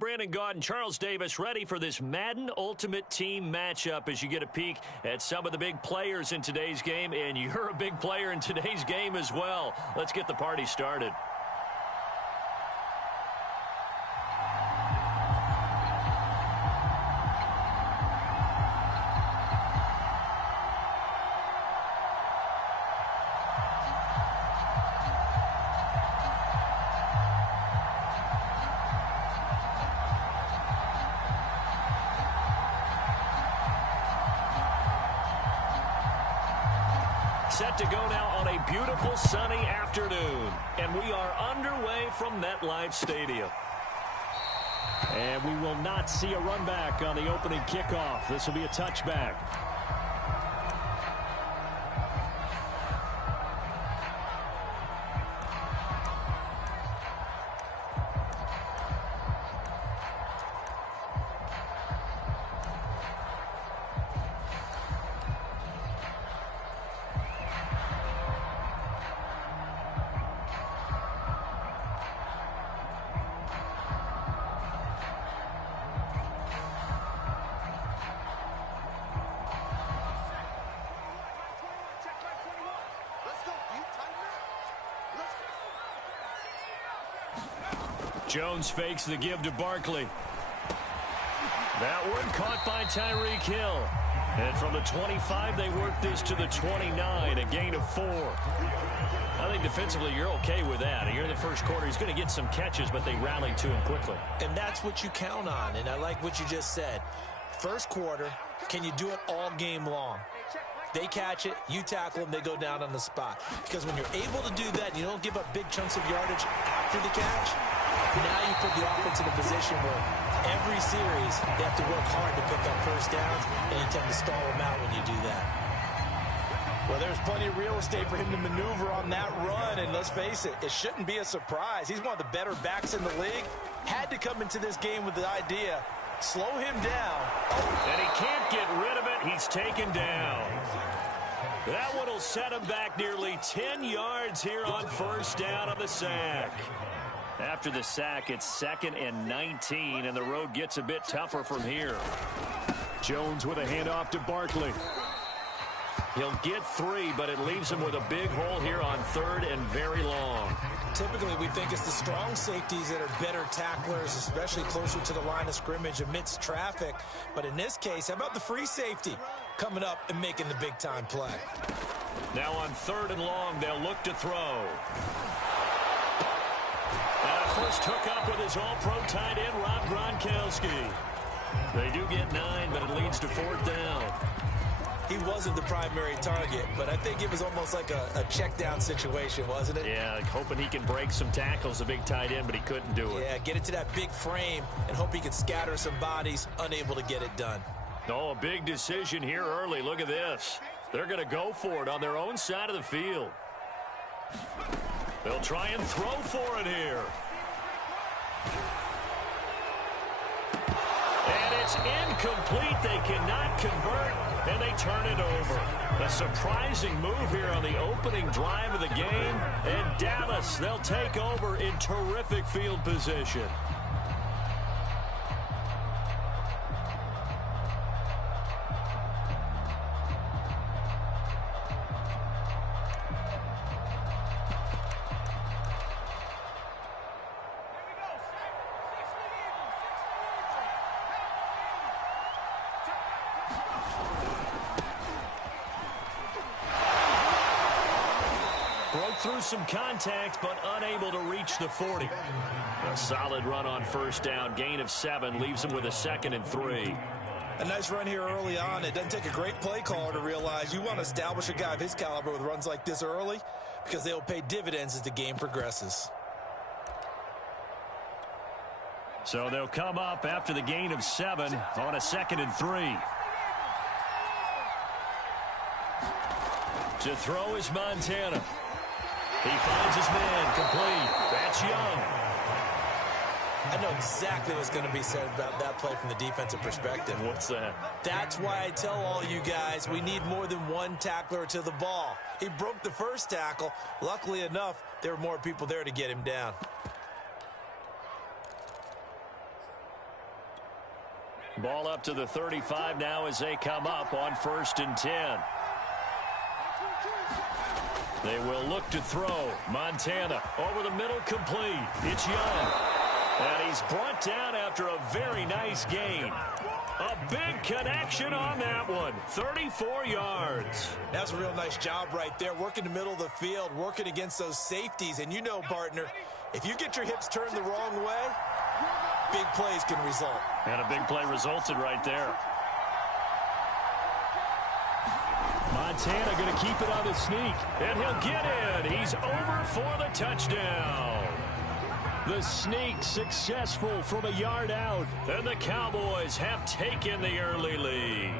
Brandon Gaud and Charles Davis ready for this Madden Ultimate Team matchup as you get a peek at some of the big players in today's game, and you're a big player in today's game as well. Let's get the party started. Set to go now on a beautiful sunny afternoon. And we are underway from MetLife Stadium. And we will not see a run back on the opening kickoff. This will be a touchback. Jones fakes the give to Barkley. That one caught by Tyreek Hill. And from the 25, they work this to the 29, a gain of 4. I think defensively you're okay with that. Here in the first quarter, he's going to get some catches, but they rallied to him quickly. And that's what you count on, and I like what you just said. First quarter, can you do it all game long? They catch it, you tackle them, they go down on the spot. Because when you're able to do that, you don't give up big chunks of yardage after the catch. Now you put the offense in a position where every series they have to work hard to pick up first downs, and you tend to stall them out when you do that. Well, there's plenty of real estate for him to maneuver on that run, and let's face it, it shouldn't be a surprise. He's one of the better backs in the league. Had to come into this game with the idea, slow him down. And he can't get rid of it. He's taken down. That one will set him back nearly 10 yards here on first down on the sack. After the sack, it's 2nd and 19, and the road gets a bit tougher from here. Jones with a handoff to Barkley. He'll get 3, but it leaves him with a big hole here on 3rd and very long. Typically, we think it's the strong safeties that are better tacklers, especially closer to the line of scrimmage amidst traffic. But in this case, how about the free safety coming up and making the big-time play? Now on 3rd and long, they'll look to throw. First hook up with his all-pro tight end, Rob Gronkowski. They do get 9, but it leads to 4th down. He wasn't the primary target, but I think it was almost like a check-down situation, wasn't it? Yeah, hoping he can break some tackles, a big tight end, but he couldn't do it. Yeah, get it to that big frame and hope he can scatter some bodies, unable to get it done. Oh, a big decision here early. Look at this. They're going to go for it on their own side of the field. They'll try and throw for it here. And it's incomplete. They cannot convert, and they turn it over. A surprising move here on the opening drive of the game. And Dallas, they'll take over in terrific field position. Through some contact, but unable to reach the 40. A solid run on first down. Gain of 7 leaves him with a 2nd and 3. A nice run here early on. It doesn't take a great play caller to realize you want to establish a guy of his caliber with runs like this early because they'll pay dividends as the game progresses. So they'll come up after the gain of 7 on a 2nd and 3. To throw is Montana. He finds his man complete. That's Young. I know exactly what's going to be said about that play from the defensive perspective. What's that? That's why I tell all you guys we need more than one tackler to the ball. He broke the first tackle. Luckily enough, there were more people there to get him down. Ball up to the 35 now as they come up on 1st and 10. They will look to throw. Montana over the middle, complete. It's Young. And he's brought down after a very nice gain. A big connection on that one. 34 yards. That's a real nice job right there. Working the middle of the field, working against those safeties. And you know, partner, if you get your hips turned the wrong way, big plays can result. And a big play resulted right there. Montana going to keep it on the sneak. And he'll get in. He's over for the touchdown. The sneak successful from a yard out. And the Cowboys have taken the early lead.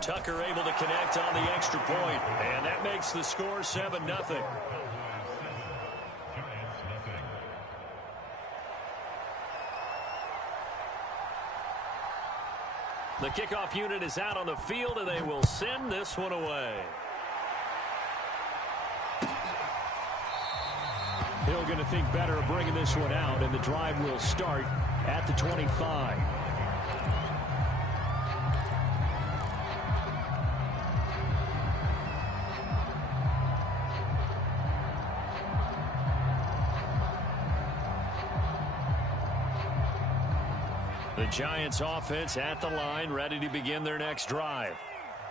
Tucker able to connect on the extra point. And that makes the score 7-0. The kickoff unit is out on the field, and they will send this one away. Hill going to think better of bringing this one out, and the drive will start at the 25. The Giants offense at the line, ready to begin their next drive.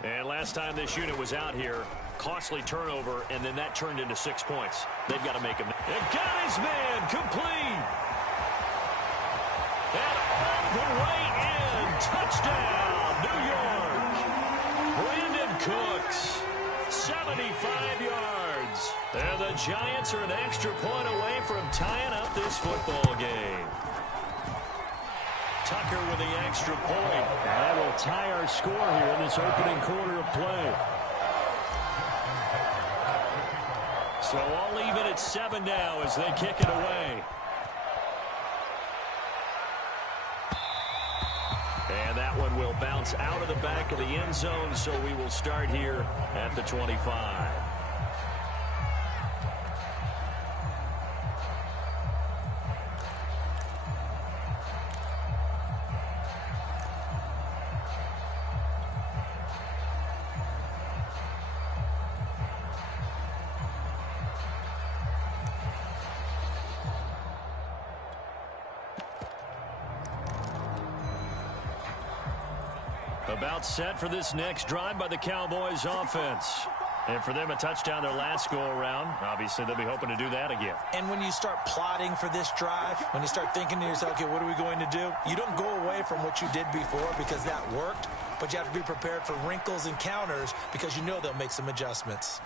And last time this unit was out here, costly turnover, and then that turned into 6 points. They've got to make him. And got his man, complete. And all the way in, touchdown, New York. Brandon Cooks, 75 yards. And the Giants are an extra point away from tying up this football game. Tucker with the extra point. And that will tie our score here in this opening quarter of play. So all even at 7 now as they kick it away. And that one will bounce out of the back of the end zone, so we will start here at the 25. About set for this next drive by the Cowboys offense. And for them, a touchdown their last go-around. Obviously, they'll be hoping to do that again. And when you start plotting for this drive, when you start thinking to yourself, okay, what are we going to do? You don't go away from what you did before because that worked, but you have to be prepared for wrinkles and counters because you know they'll make some adjustments.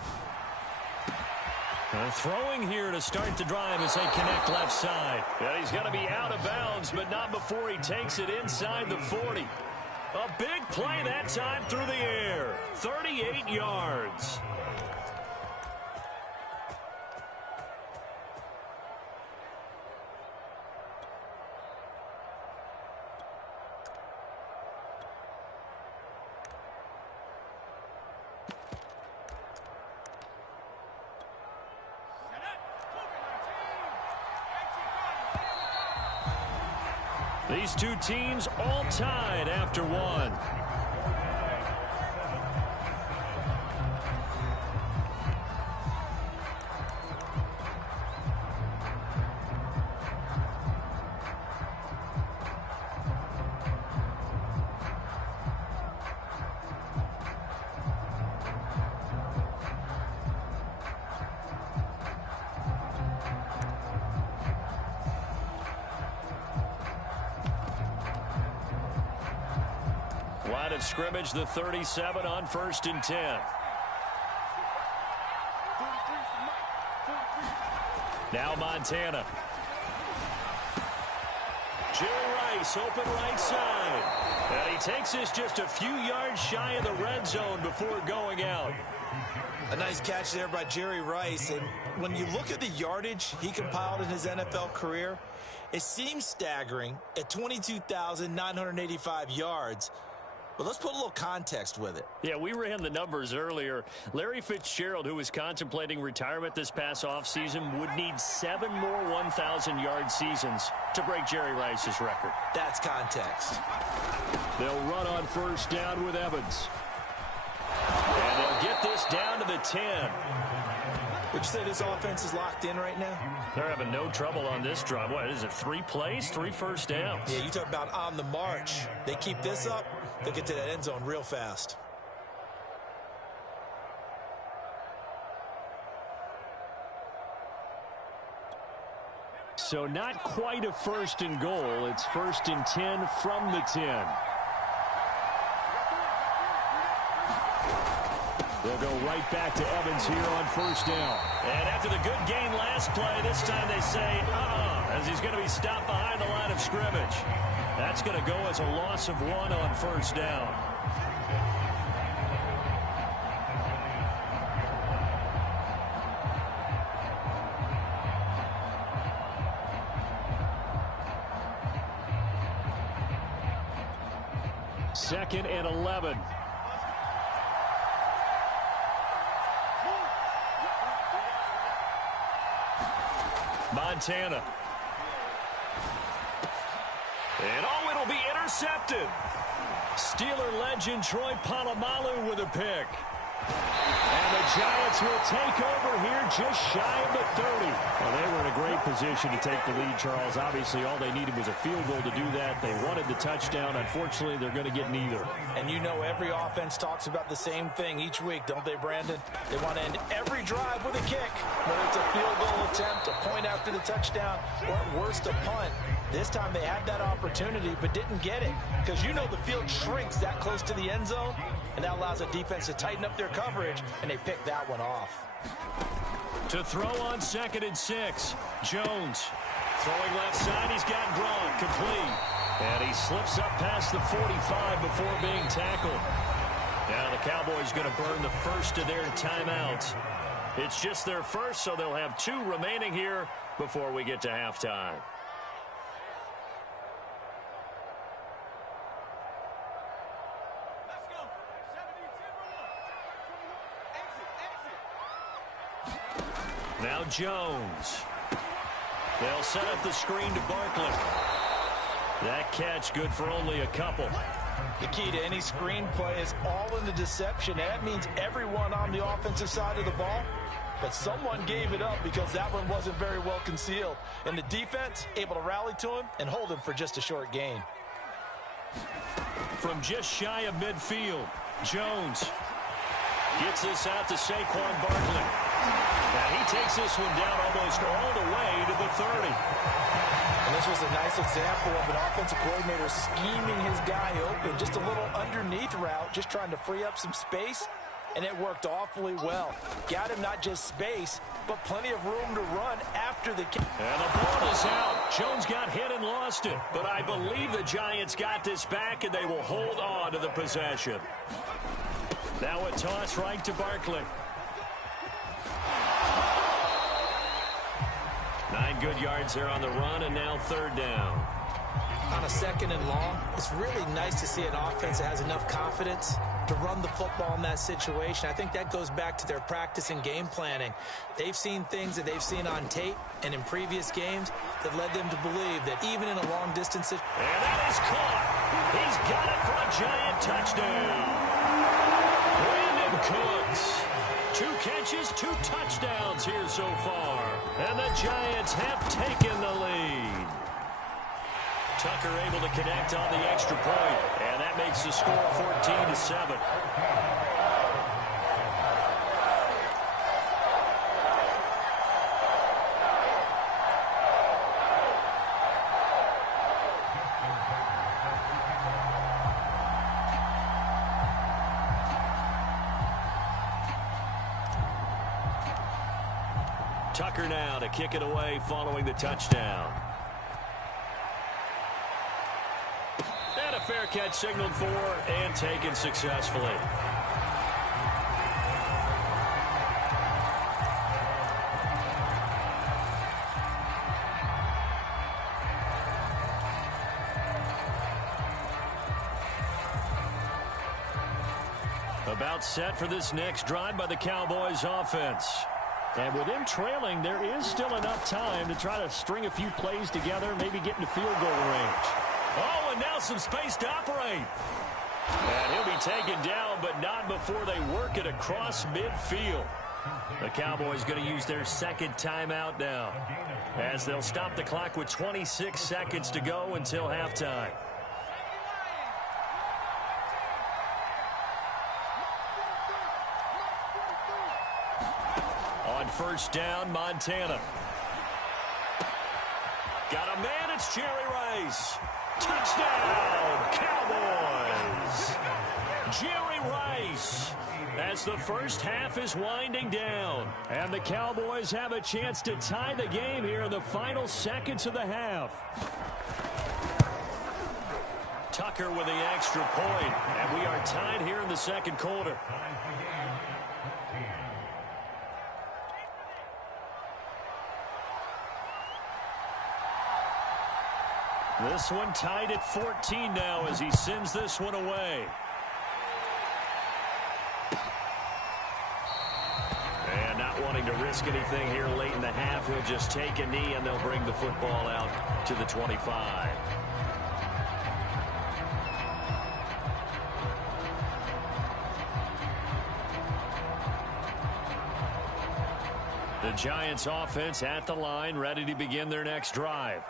And throwing here to start the drive as they connect left side. Yeah, he's going to be out of bounds, but not before he takes it inside the 40. A big play that time through the air. 38 yards. These two teams all tied after one. Line of scrimmage, the 37 on 1st and 10. Now Montana. Jerry Rice, open right side. And he takes this just a few yards shy of the red zone before going out. A nice catch there by Jerry Rice. And when you look at the yardage he compiled in his NFL career, it seems staggering at 22,985 yards. But let's put a little context with it. Yeah, we ran the numbers earlier. Larry Fitzgerald, who was contemplating retirement this past offseason, would need 7 more 1,000-yard seasons to break Jerry Rice's record. That's context. They'll run on first down with Evans. And they'll get this down to the 10. Would you say this offense is locked in right now? They're having no trouble on this drive. What is it, 3 plays, 3 first downs? Yeah, you talk about on the march. They keep this up, they'll get to that end zone real fast. So not quite a first and goal. It's first and 10 from the 10. They'll go right back to Evans here on first down. And after the good gain last play, this time they say, as he's going to be stopped behind the line of scrimmage. That's going to go as a loss of 1 on first down. Second and 11. Montana. And it'll be intercepted. Steeler legend Troy Polamalu with a pick. And the Giants will take over here just shy of the 30. Well, they were in a great position to take the lead, Charles. Obviously, all they needed was a field goal to do that. They wanted the touchdown. Unfortunately, they're going to get neither. And you know every offense talks about the same thing each week, don't they, Brandon? They want to end every drive with a kick, whether it's a field goal attempt, a point after the touchdown, or at worst, a punt. This time they had that opportunity but didn't get it because you know the field shrinks that close to the end zone, and that allows a defense to tighten up their coverage, and they picked that one off. To throw on second and 6, Jones. Throwing left side, he's got Gronk, complete. And he slips up past the 45 before being tackled. Now the Cowboys going to burn the first of their timeouts. It's just their first, so they'll have 2 remaining here before we get to halftime. Now Jones. They'll set up the screen to Barkley. That catch good for only a couple. The key to any screen play is all in the deception. That means everyone on the offensive side of the ball, but someone gave it up because that one wasn't very well concealed. And the defense able to rally to him and hold him for just a short gain. From just shy of midfield, Jones gets this out to Saquon Barkley. Now he takes this one down almost all the way to the 30. And this was a nice example of an offensive coordinator scheming his guy open. Just a little underneath route, just trying to free up some space, and it worked awfully well. Got him not just space, but plenty of room to run after the kick. And the ball is out. Jones got hit and lost it, but I believe the Giants got this back, and they will hold on to the possession. Now a toss right to Barkley. 9 good yards there on the run, and now third down. On a second and long, it's really nice to see an offense that has enough confidence to run the football in that situation. I think that goes back to their practice and game planning. They've seen things that they've seen on tape and in previous games that led them to believe that even in a long distance... And that is caught. He's got it for a Giant touchdown. Brandon Cooks. 2 catches, 2 touchdowns here so far. And the Giants have taken the lead. Tucker able to connect on the extra point, and that makes the score 14-7. Tucker now to kick it away following the touchdown. And a fair catch signaled for and taken successfully. About set for this next drive by the Cowboys offense. And with them trailing, there is still enough time to try to string a few plays together, maybe get into field goal range. Oh, and now some space to operate. And he'll be taken down, but not before they work it across midfield. The Cowboys going to use their second timeout now, as they'll stop the clock with 26 seconds to go until halftime. On first down, Montana. Got a man, it's Jerry Rice. Touchdown, Cowboys! Jerry Rice, as the first half is winding down. And the Cowboys have a chance to tie the game here in the final seconds of the half. Tucker with the extra point, and we are tied here in the second quarter. This one tied at 14 now as he sends this one away. And not wanting to risk anything here late in the half, he'll just take a knee and they'll bring the football out to the 25. The Giants offense at the line, ready to begin their next drive.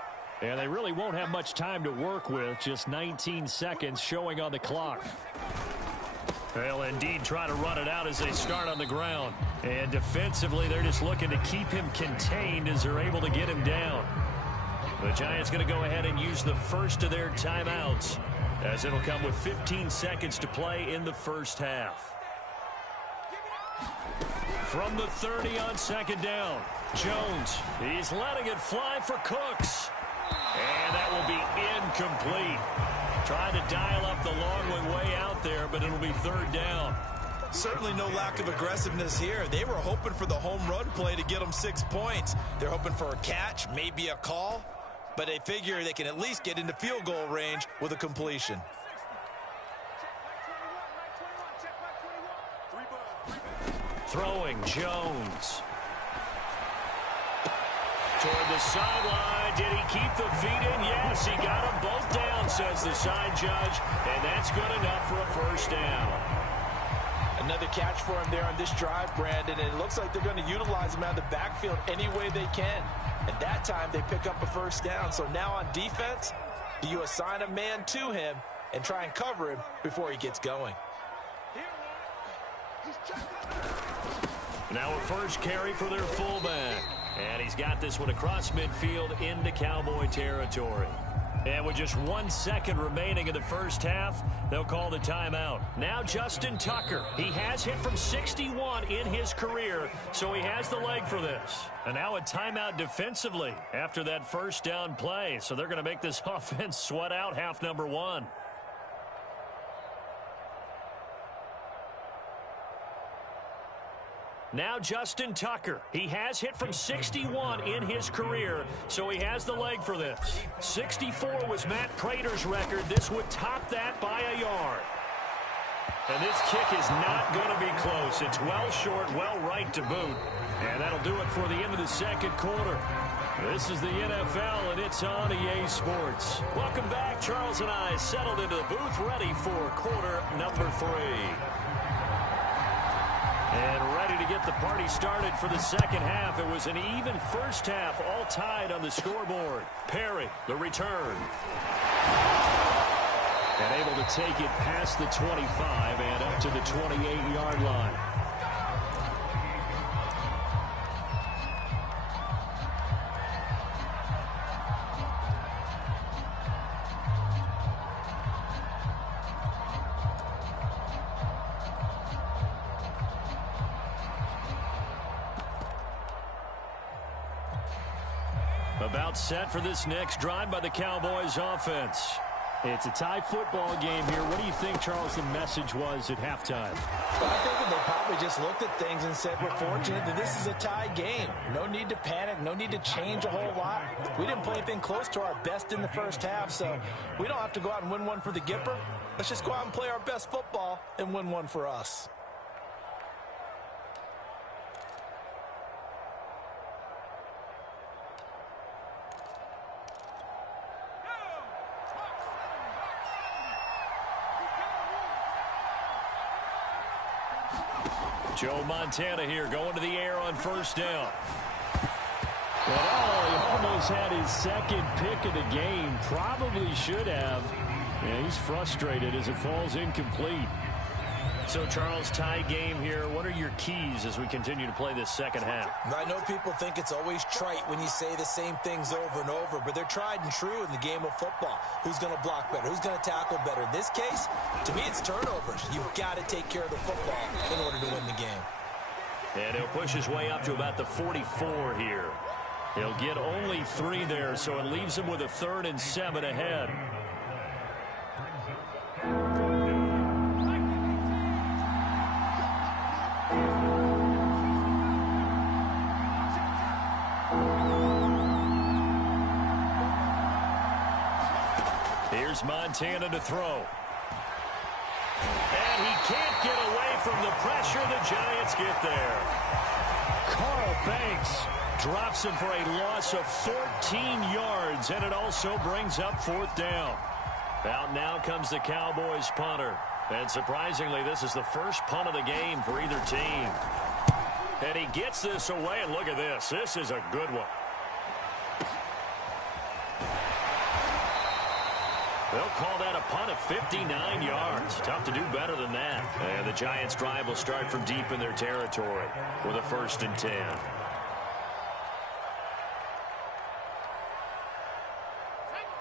And they really won't have much time to work with, just 19 seconds showing on the clock. They'll indeed try to run it out as they start on the ground. And defensively, they're just looking to keep him contained as they're able to get him down. The Giants going to go ahead and use the first of their timeouts, as it'll come with 15 seconds to play in the first half. From the 30 on second down, Jones, he's letting it fly for Cooks. And that will be incomplete. Trying to dial up the long one way out there, but it'll be third down. Certainly no lack of aggressiveness here. They were hoping for the home run play to get them 6 points. They're hoping for a catch, maybe a call, but they figure they can at least get into field goal range with a completion. Throwing, Jones. Toward the sideline. Did he keep the feet in? Yes, he got them both down, says the side judge. And that's good enough for a first down. Another catch for him there on this drive, Brandon. And it looks like they're going to utilize him out of the backfield any way they can. And that time they pick up a first down. So now on defense, do you assign a man to him and try and cover him before he gets going? Now a first carry for their fullback. And he's got this one across midfield into Cowboy territory. And with just 1 second remaining in the first half, they'll call the timeout. Now Justin Tucker. He has hit from 61 in his career, so he has the leg for this. And now a timeout defensively after that first down play. So they're going to make this offense sweat out half number one. Now Justin Tucker. He has hit from 61 in his career, so he has the leg for this. 64 was Matt Prater's record. This would top that by a yard. And this kick is not going to be close. It's well short, well right to boot. And that'll do it for the end of the second quarter. This is the NFL, and it's on EA Sports. Welcome back. Charles and I settled into the booth, ready for quarter number 3. And ready to get the party started for the second half. It was an even first half, all tied on the scoreboard. Perry, the return. And able to take it past the 25 and up to the 28-yard line. About set for this next drive by the Cowboys offense. It's a tie football game here. What do you think, Charles, the message was at halftime? Well, I think that they probably just looked at things and said, we're fortunate that this is a tie game. No need to panic. No need to change a whole lot. We didn't play anything close to our best in the first half, so we don't have to go out and win one for the Gipper. Let's just go out and play our best football and win one for us. Joe Montana here going to the air on first down. But he almost had his second pick of the game. Probably should have. Yeah, he's frustrated as it falls incomplete. So, Charles, tie game here. What are your keys as we continue to play this second half? I know people think it's always trite when you say the same things over and over, but they're tried and true in the game of football. Who's going to block better? Who's going to tackle better? In this case, to me, it's turnovers. You've got to take care of the football in order to win the game. And he'll push his way up to about the 44 here. He'll get only 3 there, so it leaves him with a 3rd and 7 ahead. Here's Montana to throw. And he can't get away from the pressure. The Giants get there. Carl Banks drops him for a loss of 14 yards, and it also brings up 4th down. Out now comes the Cowboys punter. And surprisingly, this is the first punt of the game for either team. And he gets this away, and look at this. This is a good one. They'll call that a punt of 59 yards. Tough to do better than that. And the Giants' drive will start from deep in their territory with a 1st and 10.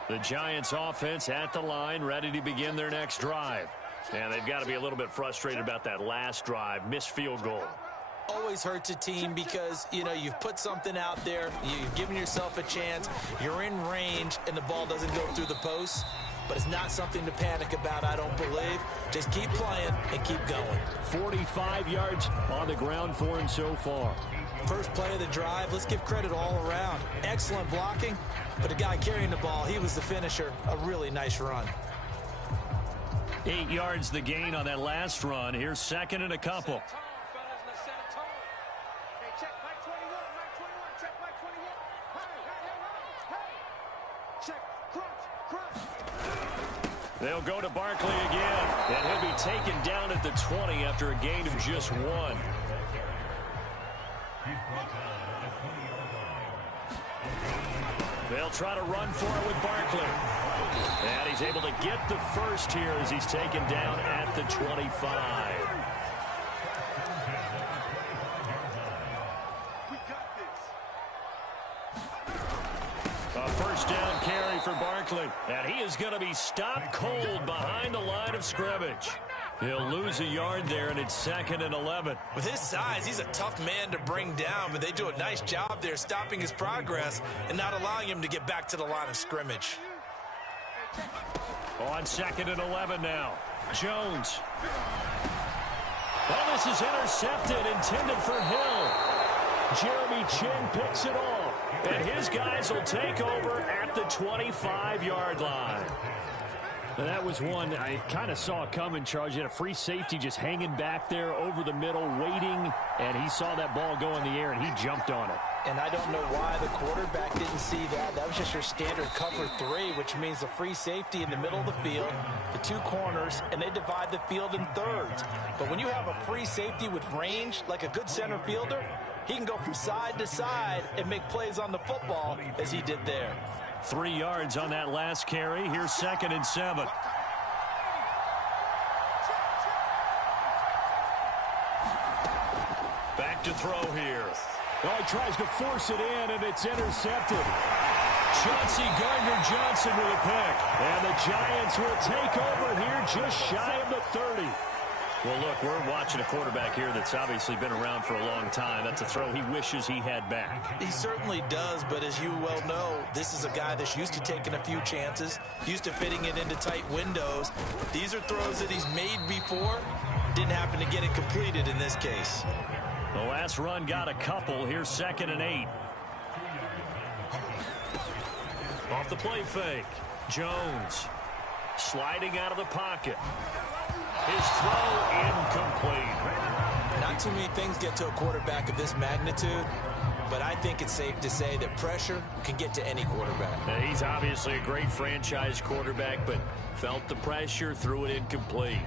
The Giants' offense at the line, ready to begin their next drive. And they've got to be a little bit frustrated about that last drive, missed field goal. Always hurts a team because, you know, you've put something out there, you've given yourself a chance, you're in range, and the ball doesn't go through the post. But it's not something to panic about, I don't believe. Just keep playing and keep going. 45 yards on the ground for him so far. First play of the drive, let's give credit all around. Excellent blocking, but the guy carrying the ball, he was the finisher. A really nice run. 8 yards the gain on that last run. Here's 2nd and a couple. They'll go to Barkley again, and he'll be taken down at the 20 after a gain of just 1. They'll try to run for it with Barkley. And he's able to get the first here as he's taken down at the 25. A first down carry for Barkley. And he is going to be stopped cold behind the line of scrimmage. He'll lose a yard there, and it's 2nd and 11. With his size, he's a tough man to bring down, but they do a nice job there stopping his progress and not allowing him to get back to the line of scrimmage. On 2nd and 11 now. Jones. Oh, this is intercepted, intended for Hill. Jeremy Chin picks it off, and his guys will take over at the 25-yard line. That was one I kind of saw coming, Charles. You had a free safety just hanging back there over the middle, waiting, and he saw that ball go in the air, and he jumped on it. And I don't know why the quarterback didn't see that. That was just your standard cover 3, which means the free safety in the middle of the field, the 2 corners, and they divide the field in thirds. But when you have a free safety with range, like a good center fielder, he can go from side to side and make plays on the football as he did there. 3 yards on that last carry. Here's 2nd and 7. Back to throw here. Oh, he tries to force it in, and it's intercepted. Chauncey Gardner-Johnson with a pick. And the Giants will take over here just shy of the 30. Well, look, we're watching a quarterback here that's obviously been around for a long time. That's a throw he wishes he had back. He certainly does, but as you well know, this is a guy that's used to taking a few chances, used to fitting it into tight windows. These are throws that he's made before. Didn't happen to get it completed in this case. The last run got a couple. Here's 2nd and 8. Off the play fake. Jones sliding out of the pocket. His throw incomplete. Not too many things get to a quarterback of this magnitude, but I think it's safe to say that pressure can get to any quarterback. Now, he's obviously a great franchise quarterback, but felt the pressure, threw it incomplete.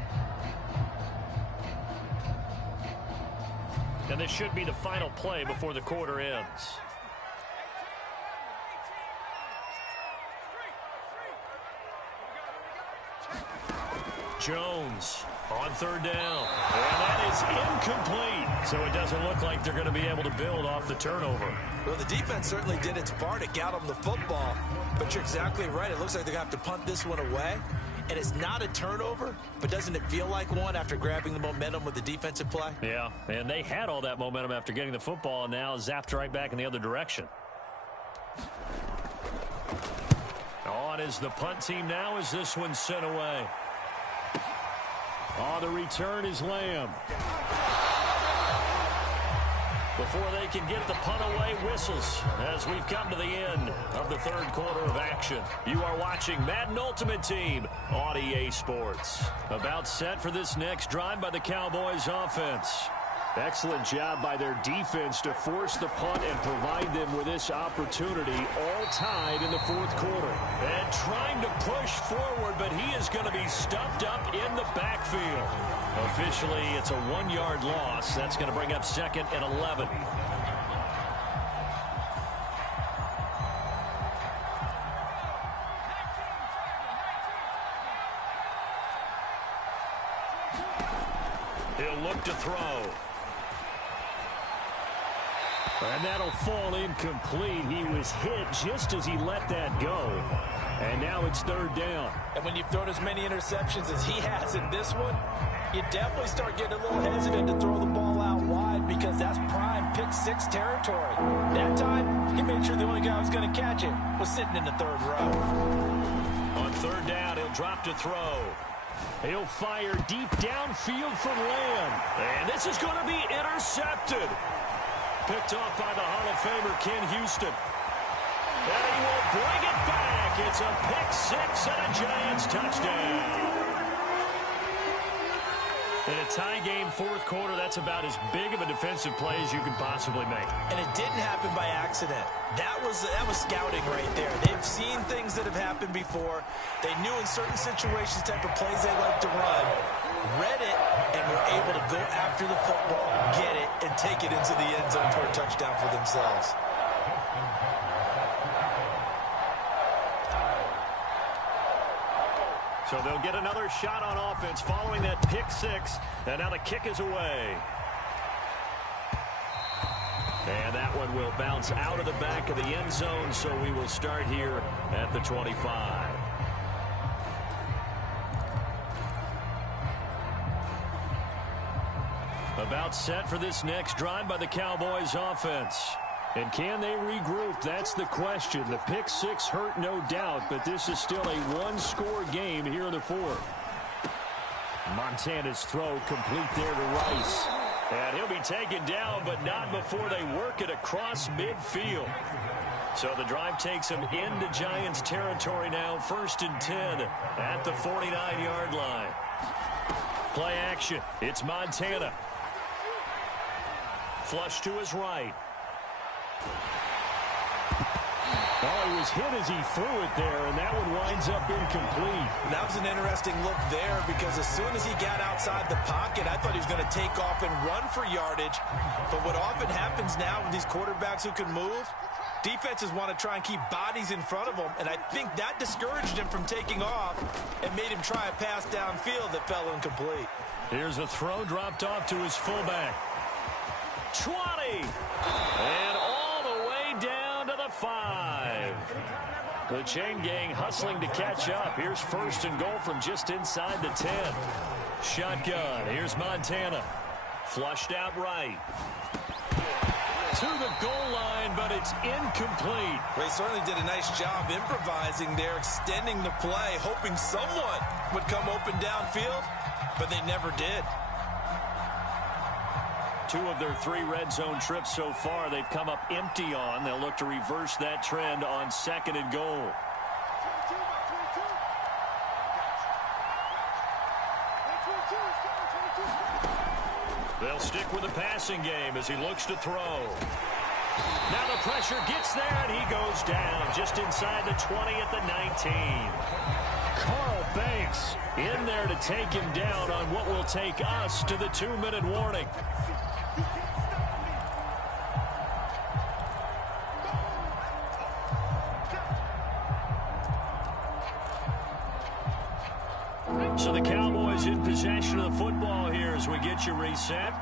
And this should be the final play before the quarter ends. Jones on 3rd down. And that is incomplete. So it doesn't look like they're going to be able to build off the turnover. Well, the defense certainly did its part to get them the football. But you're exactly right. It looks like they're going to have to punt this one away. And it's not a turnover, but doesn't it feel like one after grabbing the momentum with the defensive play? Yeah, and they had all that momentum after getting the football, and now zapped right back in the other direction. On is the punt team now as this one's sent away. Oh, the return is Lamb. Before they can get the punt away, whistles as we've come to the end of the 3rd quarter of action. You are watching Madden Ultimate Team on EA Sports. About set for this next drive by the Cowboys offense. Excellent job by their defense to force the punt and provide them with this opportunity, all tied in the 4th quarter. And trying to push forward, but he is going to be stuffed up in the backfield. Officially, it's a 1-yard loss. That's going to bring up 2nd and 11. He'll look to throw. And that'll fall incomplete. He was hit just as he let that go. And now it's 3rd down. And when you've thrown as many interceptions as he has in this one, you definitely start getting a little hesitant to throw the ball out wide because that's prime pick 6 territory. That time, he made sure the only guy who was going to catch it was sitting in the 3rd row. On 3rd down, he'll drop to throw. He'll fire deep downfield from Lamb. And this is going to be intercepted. Picked off by the Hall of Famer Ken Houston. And he will bring it back. It's a pick 6 and a Giants touchdown. In a tie game, 4th quarter, that's about as big of a defensive play as you can possibly make. And it didn't happen by accident. That was scouting right there. They've seen things that have happened before. They knew in certain situations the type of plays they like to run, read it, and were able to go after the football, get it, and take it into the end zone for a touchdown for themselves. So they'll get another shot on offense following that pick 6. And now the kick is away. And that one will bounce out of the back of the end zone, so we will start here at the 25. About set for this next drive by the Cowboys offense. And can they regroup? That's the question. The pick 6 hurt, no doubt, but this is still a 1-score game here in the 4th. Montana's throw complete there to Rice. And he'll be taken down, but not before they work it across midfield. So the drive takes him into Giants territory now. 1st and 10 at the 49-yard line. Play action. It's Montana. Flush to his right. Oh, he was hit as he threw it there, and that one winds up incomplete. That was an interesting look there because as soon as he got outside the pocket, I thought he was going to take off and run for yardage. But what often happens now with these quarterbacks who can move, defenses want to try and keep bodies in front of them, and I think that discouraged him from taking off and made him try a pass downfield that fell incomplete. Here's a throw dropped off to his fullback. 20! And all the way down to the 5. The chain gang hustling to catch up. Here's 1st and goal from just inside the 10. Shotgun. Here's Montana. Flushed out right. To the goal line, but it's incomplete. They certainly did a nice job improvising there, extending the play, hoping someone would come open downfield, but they never did. 2 of their 3 red zone trips so far, they've come up empty on. They'll look to reverse that trend on 2nd and goal. They'll stick with the passing game as he looks to throw. Now the pressure gets there, and he goes down just inside the 20 at the 19. Carl Banks in there to take him down on what will take us to the 2-minute warning. So the Cowboys in possession of the football here as we get you reset.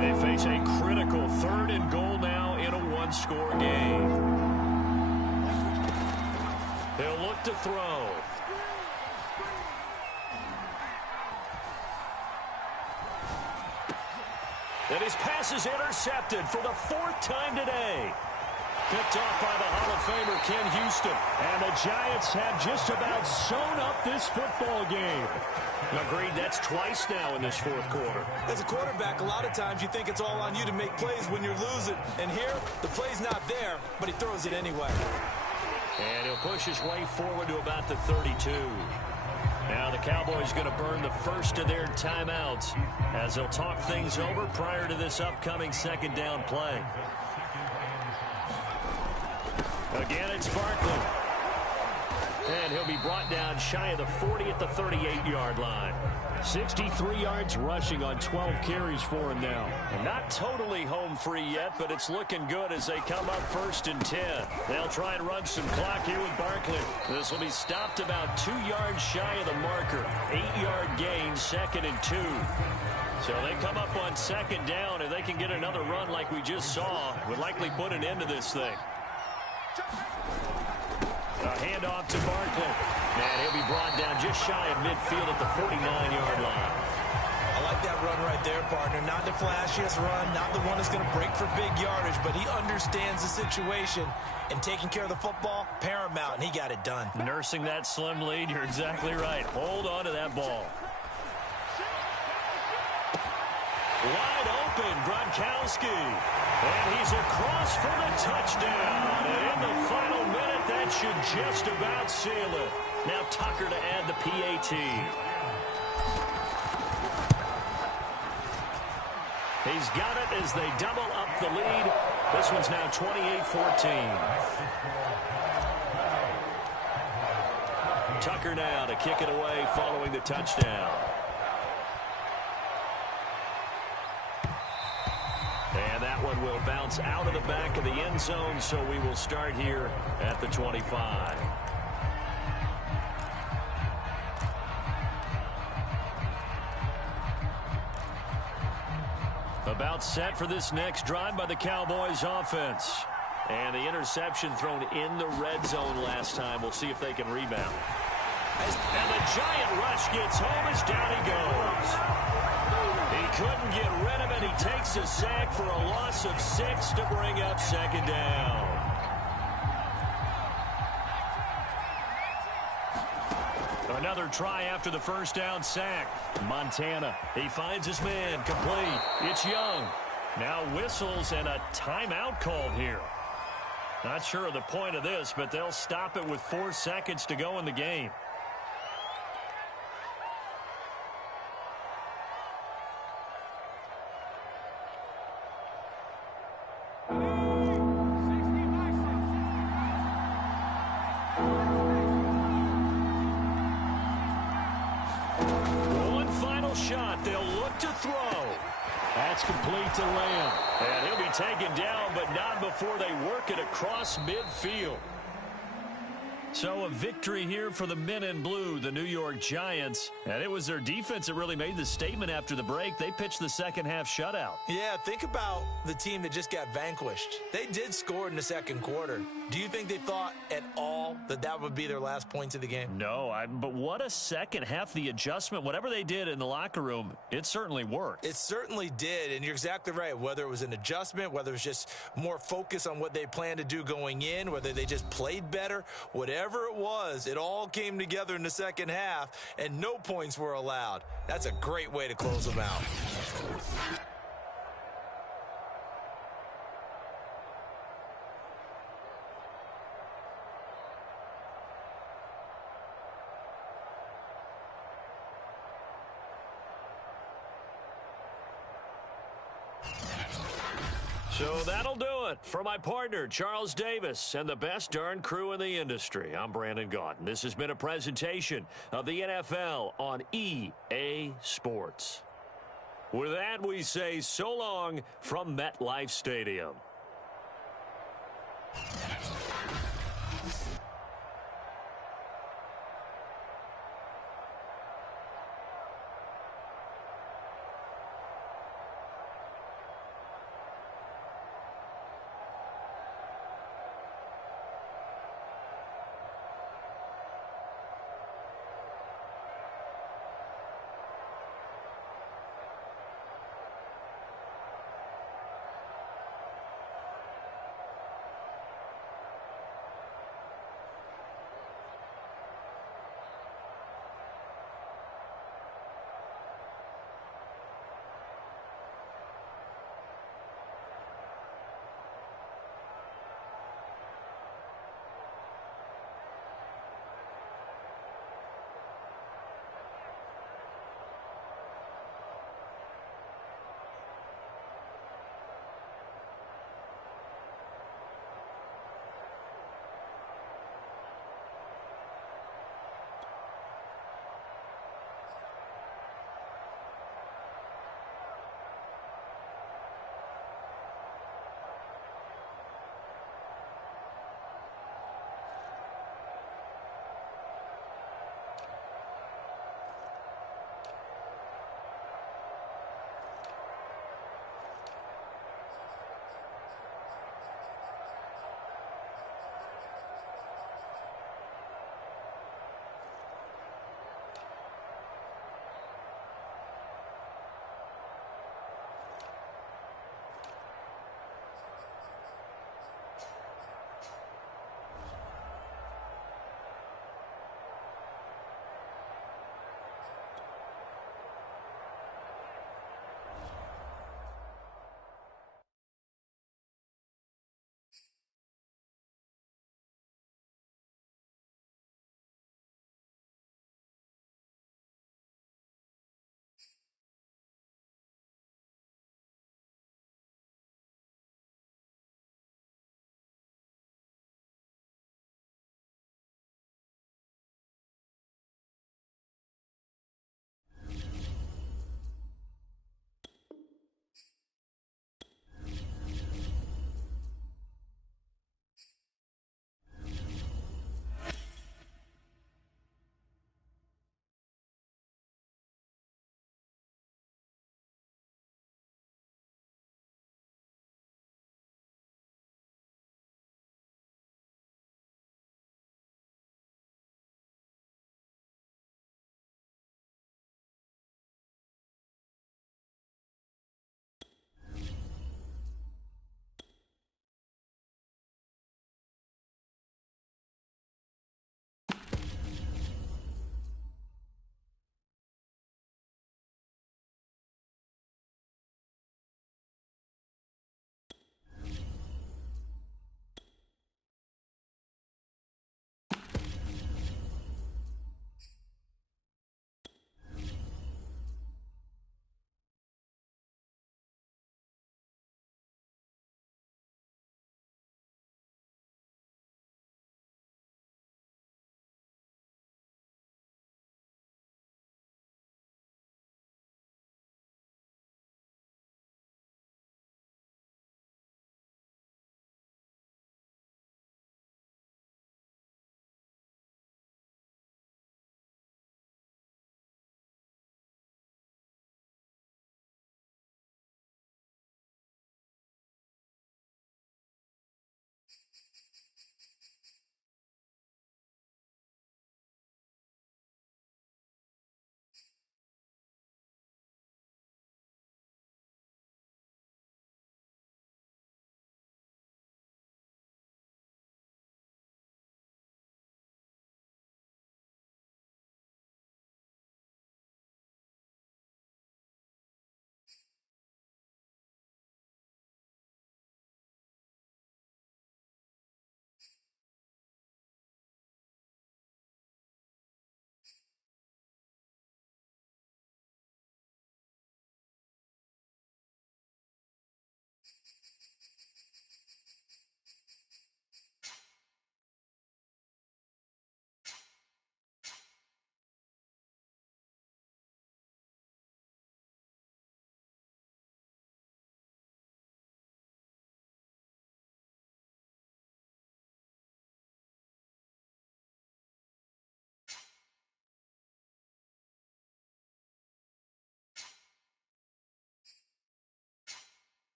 They face a critical 3rd and goal now in a 1-score game. They'll look to throw. And his pass is intercepted for the 4th time today. Picked off by the Hall of Famer Ken Houston. And the Giants have just about sewn up this football game. Agreed, that's twice now in this 4th quarter. As a quarterback, a lot of times you think it's all on you to make plays when you're losing. And here, the play's not there, but he throws it anyway. And he'll push his way forward to about the 32. Now the Cowboys going to burn the first of their timeouts as they'll talk things over prior to this upcoming 2nd down play. Again, it's Barkley. And he'll be brought down shy of the 40 at the 38-yard line. 63 yards rushing on 12 carries for him now. And not totally home free yet, but it's looking good as they come up 1st and 10. They'll try and run some clock here with Barkley. This will be stopped about 2 yards shy of the marker. 8-yard gain, 2nd and 2. So they come up on 2nd down. If they can get another run like we just saw, would likely put an end to this thing. A handoff to Barkley. And he'll be brought down just shy of midfield at the 49-yard line. I like that run right there, partner. Not the flashiest run, not the one that's going to break for big yardage, but he understands the situation, and taking care of the football, paramount, and he got it done. Nursing that slim lead, you're exactly right. Hold on to that ball. Wide open, Gronkowski. And he's across for the touchdown. And in the final minute, that should just about seal it. Now Tucker to add the PAT. He's got it as they double up the lead. This one's now 28-14. Tucker now to kick it away following the touchdown. And that one will bounce out of the back of the end zone, so we will start here at the 25. About set for this next drive by the Cowboys offense. And the interception thrown in the red zone last time. We'll see if they can rebound. And the giant rush gets home as down he goes. He couldn't get rid of it. He takes a sack for a loss of 6 to bring up 2nd down. Another try after the first down sack. Montana, he finds his man, complete. It's Young. Now whistles and a timeout called here. Not sure of the point of this, but they'll stop it with 4 seconds to go in the game. That's complete to Lamb. And he'll be taken down, but not before they work it across midfield. So a victory here for the men in blue, the New York Giants. And it was their defense that really made the statement after the break. They pitched the second-half shutout. Yeah, think about the team that just got vanquished. They did score in the second quarter. Do you think they thought at all that that would be their last points of the game? No, but what a second half. The adjustment, whatever they did in the locker room, it certainly worked. It certainly did, and you're exactly right. Whether it was an adjustment, whether it was just more focus on what they planned to do going in, whether they just played better, whatever it was, it all came together in the second half, and no points were allowed. That's a great way to close them out. So that'll do it for my partner, Charles Davis, and the best darn crew in the industry. I'm Brandon Gaudin. This has been a presentation of the NFL on EA Sports. With that, we say so long from MetLife Stadium.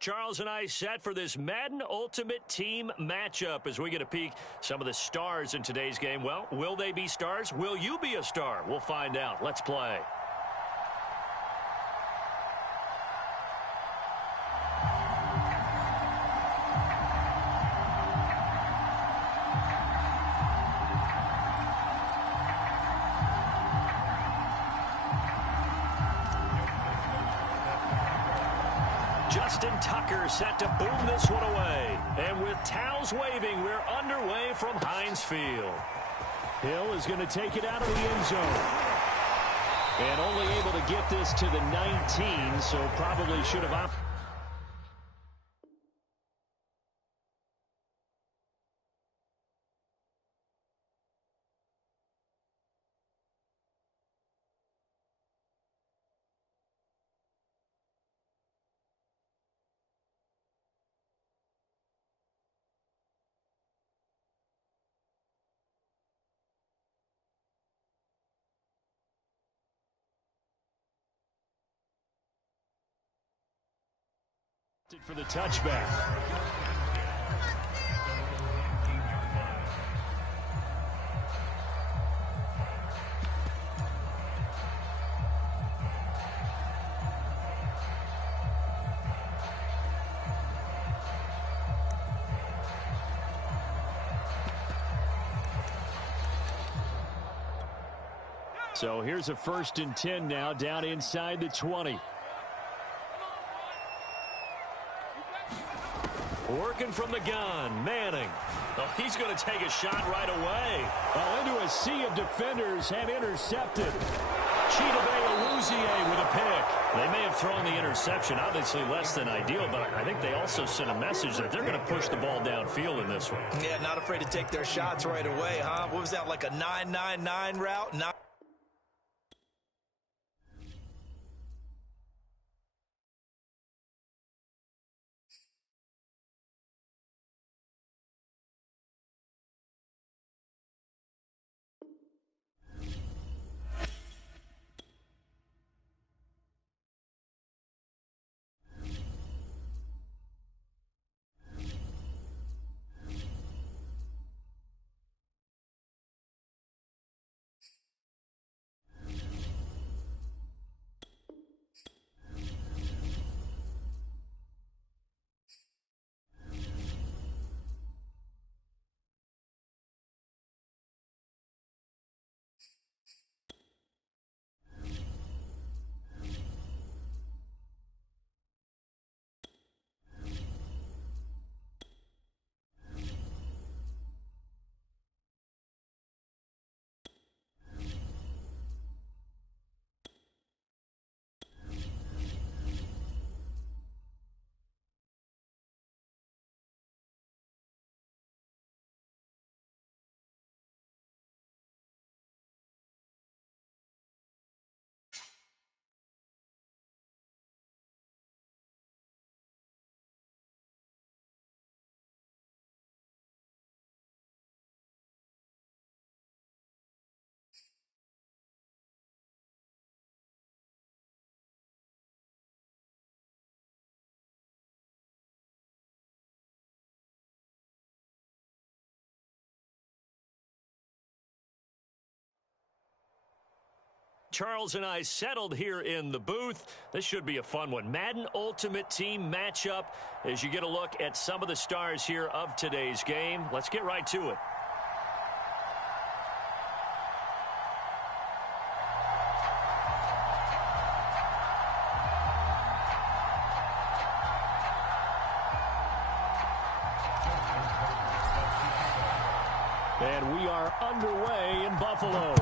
Charles and I set for this Madden Ultimate Team matchup as we get a peek some of the stars in today's game. Well, will they be stars? Will you be a star? We'll find out. Let's play. Justin Tucker set to boom this one away. And with towels waving, we're underway from Heinz Field. Hill is going to take it out of the end zone. And only able to get this to the 19, so probably should have opted. For the touchback. So here's a 1st and 10 now down inside the 20. Working from the gun, Manning. Oh, he's going to take a shot right away. Oh, into a sea of defenders and intercepted. Chidobe Awuzie with a pick. They may have thrown the interception, obviously less than ideal, but I think they also sent a message that they're going to push the ball downfield in this one. Yeah, not afraid to take their shots right away, huh? What was that, like a 9-9-9 route? Charles and I settled here in the booth. This should be a fun one. Madden Ultimate Team matchup as you get a look at some of the stars here of today's game. Let's get right to it. And we are underway in Buffalo.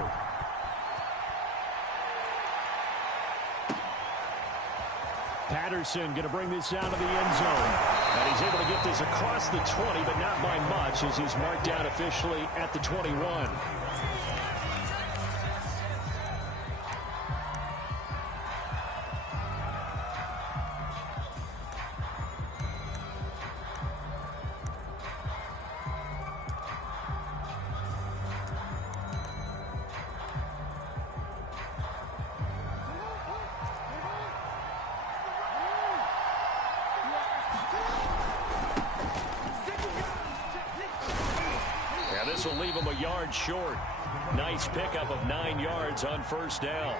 Patterson going to bring this out of the end zone. And he's able to get this across the 20, but not by much as he's marked down officially at the 21. This will leave him a yard short. Nice pickup of 9 yards on first down.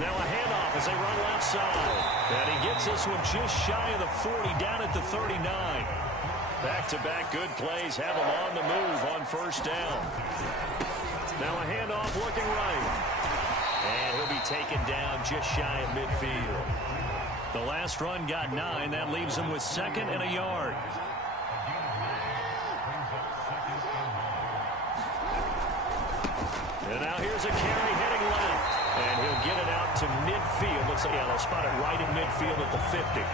Now a handoff as they run left side. And he gets this one just shy of the 40, down at the 39. Back-to-back good plays have him on the move on first down. Now a handoff looking right. And he'll be taken down just shy of midfield. The last run got 9. That leaves him with 2nd and a yard. And now here's a carry heading left. And he'll get it out to midfield. Looks like, yeah, they'll spot it right in midfield at the 50.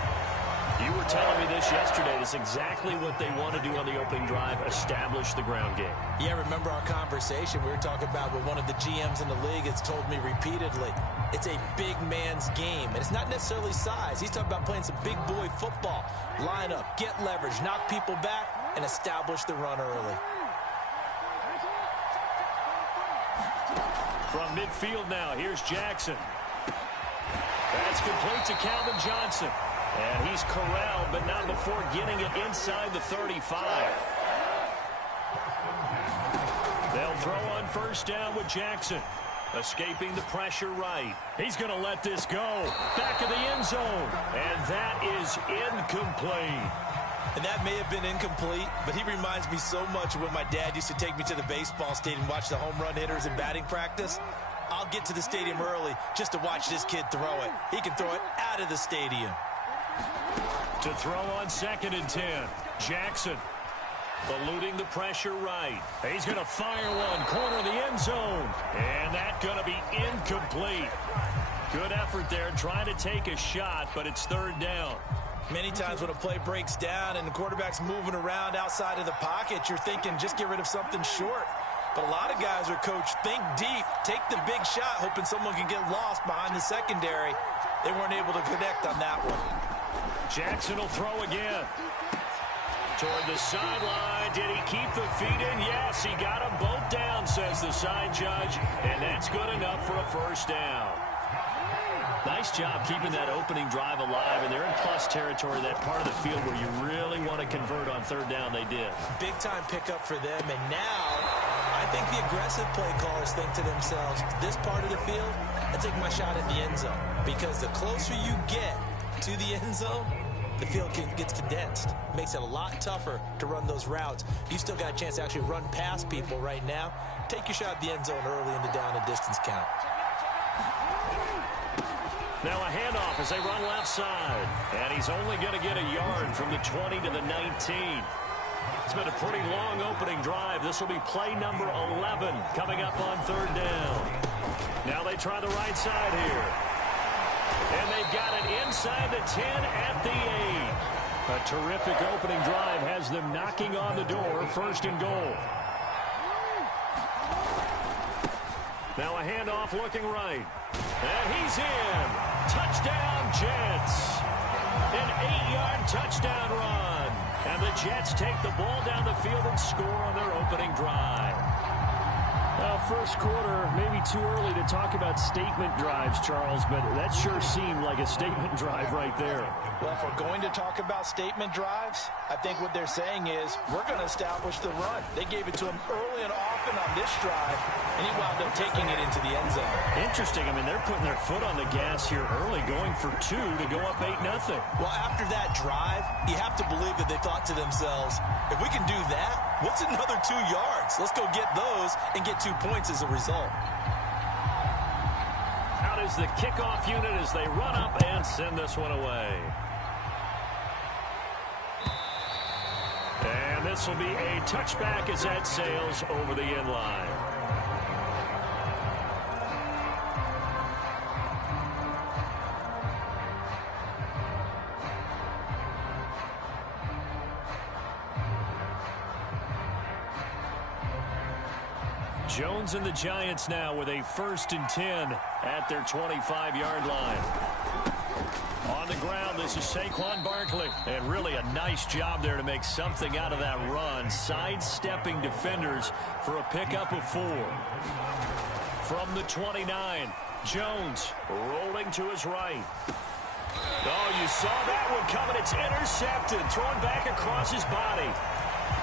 You were telling me this yesterday. That's exactly what they want to do on the opening drive, establish the ground game. Yeah, remember our conversation we were talking about with one of the GMs in the league has told me repeatedly, it's a big man's game. And it's not necessarily size. He's talking about playing some big boy football. Line up, get leverage, knock people back, and establish the run early. From midfield now, here's Jackson. That's complete to Calvin Johnson. And he's corralled, but not before getting it inside the 35. They'll throw on first down with Jackson. Escaping the pressure right. He's going to let this go. Back of the end zone. And that is incomplete. And that may have been incomplete, but he reminds me so much of when my dad used to take me to the baseball stadium and watch the home run hitters in batting practice. I'll get to the stadium early just to watch this kid throw it. He can throw it out of the stadium. To throw on 2nd and 10. Jackson eluding the pressure right. He's going to fire one, corner of the end zone. And that's going to be incomplete. Good effort there trying to take a shot, but it's 3rd down. Many times when a play breaks down and the quarterback's moving around outside of the pocket, you're thinking just get rid of something short. But a lot of guys are coached, think deep, take the big shot, hoping someone can get lost behind the secondary. They weren't able to connect on that one. Jackson will throw again. Toward the sideline. Did he keep the feet in? Yes, he got them both down, says the side judge. And that's good enough for a first down. Nice job keeping that opening drive alive, and they're in plus territory, that part of the field where you really want to convert on 3rd down. They did. Big-time pickup for them, and now I think the aggressive play callers think to themselves, this part of the field, I take my shot at the end zone, because the closer you get to the end zone, the field gets condensed. Makes it a lot tougher to run those routes. You still got a chance to actually run past people right now. Take your shot at the end zone early in the down and distance count. Now a handoff as they run left side. And he's only going to get a yard from the 20 to the 19. It's been a pretty long opening drive. This will be play number 11 coming up on 3rd down. Now they try the right side here. And they've got it inside the 10 at the 8. A terrific opening drive has them knocking on the door. 1st and goal. Now a handoff looking right. And he's in. Touchdown, Jets. An 8-yard touchdown run. And the Jets take the ball down the field and score on their opening drive. First quarter, maybe too early to talk about statement drives, Charles, but that sure seemed like a statement drive right there. Well, if we're going to talk about statement drives, I think what they're saying is we're going to establish the run. They gave it to him early and often on this drive, and he wound up taking it into the end zone. Interesting. I mean, they're putting their foot on the gas here early, going for 2 to go up 8-0. Well, after that drive, you have to believe that they thought to themselves, if we can do that, what's another 2 yards? Let's go get those and get 2 points as a result. Out is the kickoff unit as they run up and send this one away. And this will be a touchback as that sails over the end line. Jones and the Giants now with a 1st and 10 at their 25-yard line. On the ground, this is Saquon Barkley. And really a nice job there to make something out of that run. Sidestepping defenders for a pickup of 4. From the 29, Jones rolling to his right. Oh, you saw that one coming. It's intercepted. Thrown back across his body.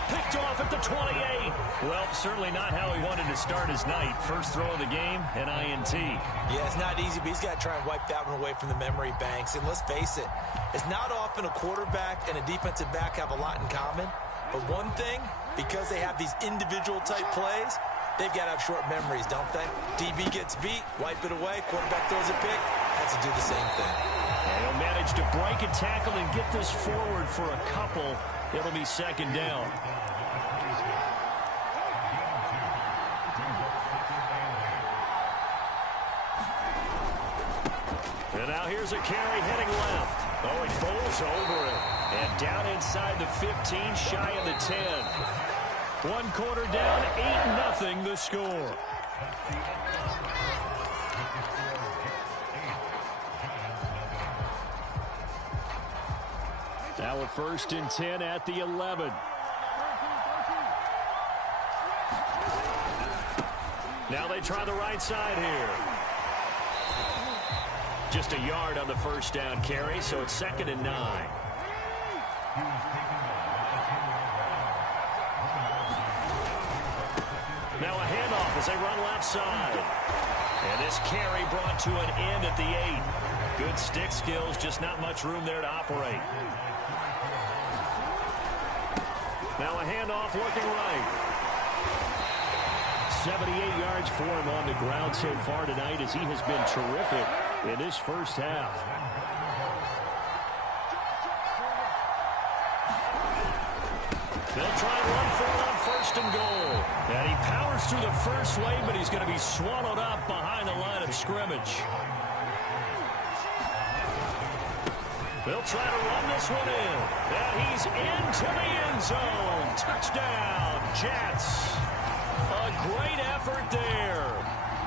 Picked off at the 28. Well, certainly not how he wanted to start his night. First throw of the game, an INT. Yeah, it's not easy, but he's got to try and wipe that one away from the memory banks. And let's face it, it's not often a quarterback and a defensive back have a lot in common. But one thing, because they have these individual type plays, they've got to have short memories, don't they? DB gets beat, wipe it away, quarterback throws a pick, has to do the same thing. And he'll manage to break a tackle and get this forward for a couple. It'll be second down. And now here's a carry heading left. Oh, he bowls over it. And down inside the 15, shy of the 10. One quarter down, 8-0 the score. Now a 1st and 10 at the 11. Now they try the right side here. Just a yard on the first down carry, so it's 2nd and 9. Now a handoff as they run left side. And this carry brought to an end at the 8. Good stick skills, just not much room there to operate. Now a handoff looking right. 78 yards for him on the ground so far tonight as he has been terrific in this first half. They'll try and run for it on 1st and goal. And he powers through the first wave, but he's going to be swallowed up behind the line of scrimmage. They'll try to run this one in. And he's into the end zone. Touchdown, Jets. A great effort there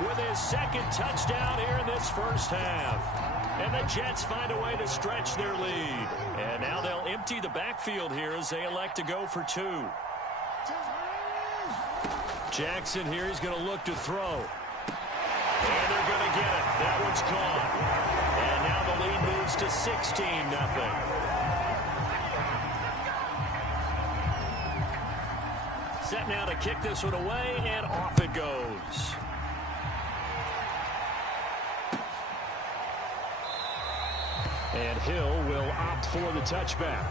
with his 2nd touchdown here in this first half. And the Jets find a way to stretch their lead. And now they'll empty the backfield here as they elect to go for 2. Jackson here, he's going to look to throw. And they're going to get it. That one's caught. And now the lead moves to 16-0. Set now to kick this one away, and off it goes. And Hill will opt for the touchback.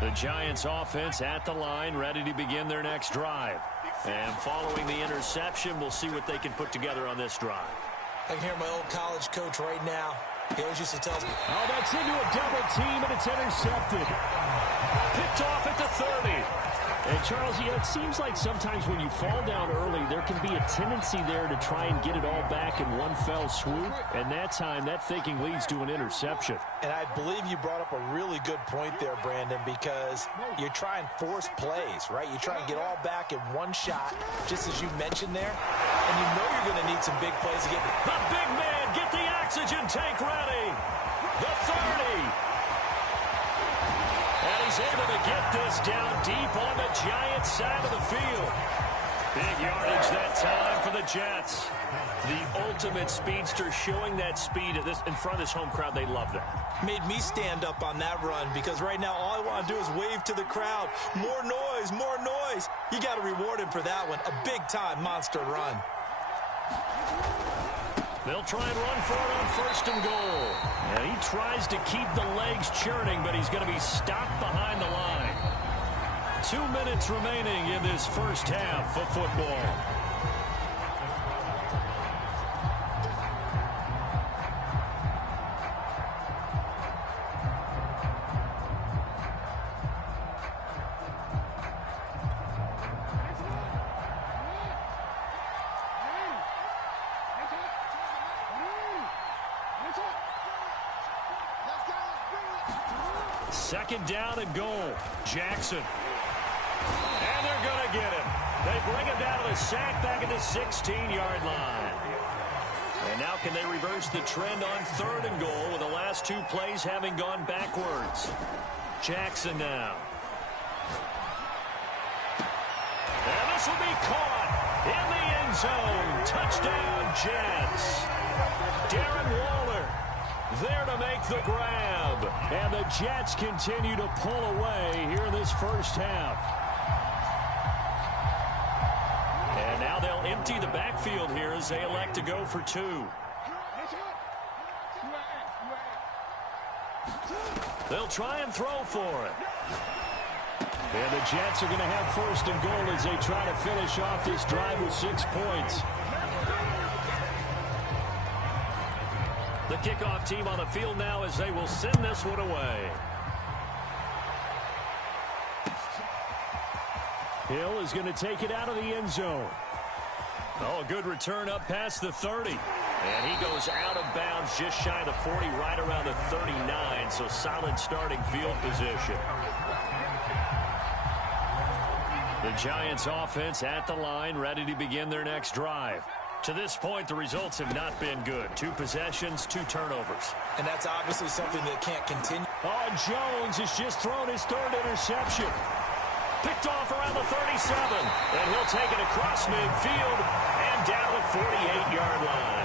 The Giants offense at the line, ready to begin their next drive. And following the interception, we'll see what they can put together on this drive. I can hear my old college coach right now. He always used to tell me. Oh, that's into a double team, and it's intercepted. Picked off at the 30. And, Charles, you know, it seems like sometimes when you fall down early, there can be a tendency there to try and get it all back in one fell swoop. And that time, that thinking leads to an interception. And I believe you brought up a really good point there, Brandon, because you try and force plays, right? You try and get all back in one shot, just as you mentioned there. And you know you're going to need some big plays to get. The big man, get the oxygen tank ready. The 30. And he's able to get this down deep on the Giants side of the field. Big yardage that time for the Jets. The ultimate speedster, showing that speed at this in front of this home crowd. They love that. Made me stand up on that run because right now all I want to do is wave to the crowd. More noise, more noise. You got to reward him for that one. A big-time monster run. They'll try and run for it on 1st and goal. And he tries to keep the legs churning, but he's going to be stopped behind the line. 2 minutes remaining in this first half of football. Second down and goal. Jackson. And they're going to get him. They bring him down to the sack back at the 16-yard line. And now can they reverse the trend on 3rd and goal with the last 2 plays having gone backwards? Jackson now. This will be caught in the end zone. Touchdown, Jets. Darren Waller there to make the grab. And the Jets continue to pull away here in this first half. And now they'll empty the backfield here as they elect to go for two. They'll try and throw for it. And the Jets are going to have first and goal as they try to finish off this drive with 6 points. The kickoff team on the field now as they will send this one away. Hill is going to take it out of the end zone. Oh, a good return up past the 30. And he goes out of bounds just shy of the 40, right around the 39. So solid starting field position. The Giants offense at the line, ready to begin their next drive. To this point, the results have not been good. 2 possessions, 2 turnovers. And that's obviously something that can't continue. Oh, Jones has just thrown his 3rd interception. Picked off around the 37. And he'll take it across midfield and down the 48-yard line.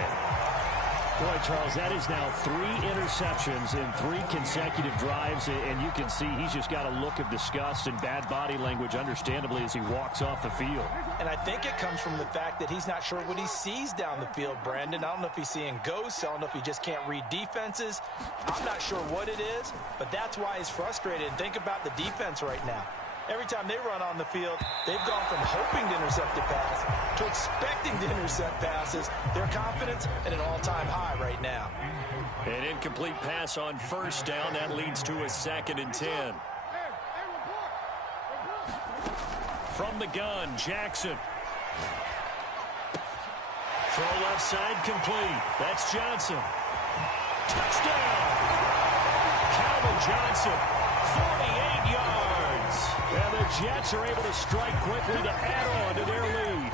Boy, Charles, that is now 3 interceptions in 3 consecutive drives, and you can see he's just got a look of disgust and bad body language, understandably, as he walks off the field. And I think it comes from the fact that he's not sure what he sees down the field, Brandon. I don't know if he's seeing ghosts. I don't know if he just can't read defenses. I'm not sure what it is, but that's why he's frustrated. And think about the defense right now. Every time they run on the field, they've gone from hoping to intercept a pass to expecting to intercept passes. Their confidence at an all-time high right now. An incomplete pass on first down. That leads to a 2nd and 10. From the gun, Jackson. Throw left side complete. That's Johnson. Touchdown! Calvin Johnson, 48 yards. And the Jets are able to strike quickly to add on to their lead.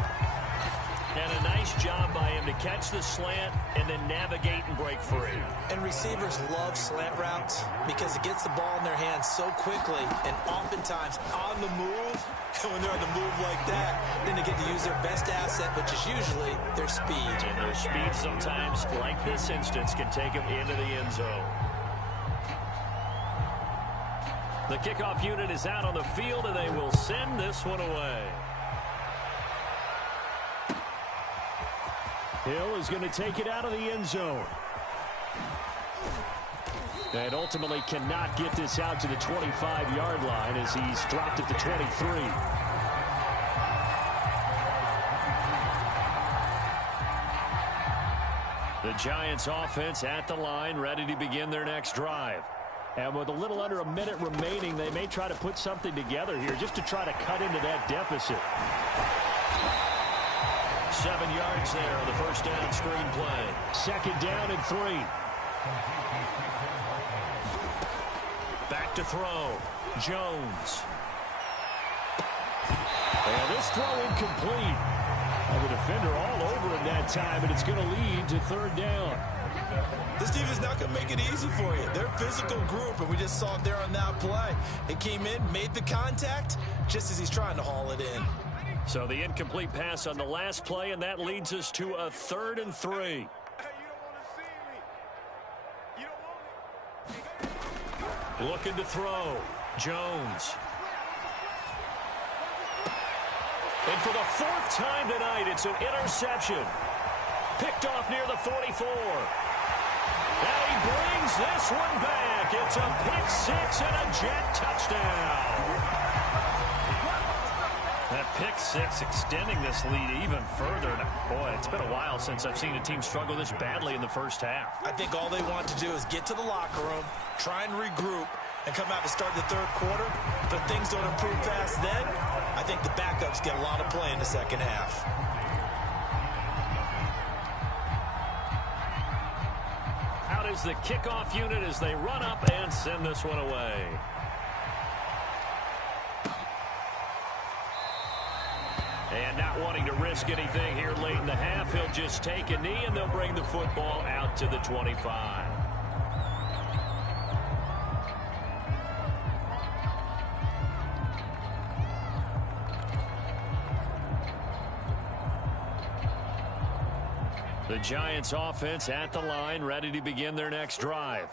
And a nice job by him to catch the slant and then navigate and break free. And receivers love slant routes because it gets the ball in their hands so quickly and oftentimes on the move. And when they're on the move like that, then they get to use their best asset, which is usually their speed. And their speed sometimes, like this instance, can take them into the end zone. The kickoff unit is out on the field, and they will send this one away. Hill is going to take it out of the end zone. And ultimately cannot get this out to the 25-yard line as he's dropped at the 23. The Giants offense at the line, ready to begin their next drive. And with a little under a minute remaining, they may try to put something together here just to try to cut into that deficit. 7 yards there on the first down screen play. 2nd down and 3. Back to throw. Jones. And this throw incomplete. The defender all over him that time, and it's going to lead to 3rd down. This team is not going to make it easy for you. They're a physical group, and we just saw it there on that play. It came in, made the contact, just as he's trying to haul it in. So the incomplete pass on the last play, and that leads us to a 3rd and 3. Looking to throw. Jones. And for the 4th time tonight, it's an interception. Picked off near the 44. And he brings this one back. It's a pick 6 and a Jet touchdown. That pick 6 extending this lead even further. Boy, it's been a while since I've seen a team struggle this badly in the first half. I think all they want to do is get to the locker room, try and regroup, and come out to start the 3rd quarter. But if things don't improve fast then, I think the backups get a lot of play in the 2nd half. Out is the kickoff unit as they run up and send this one away. And not wanting to risk anything here late in the half, he'll just take a knee, and they'll bring the football out to the 25. The Giants offense at the line, ready to begin their next drive.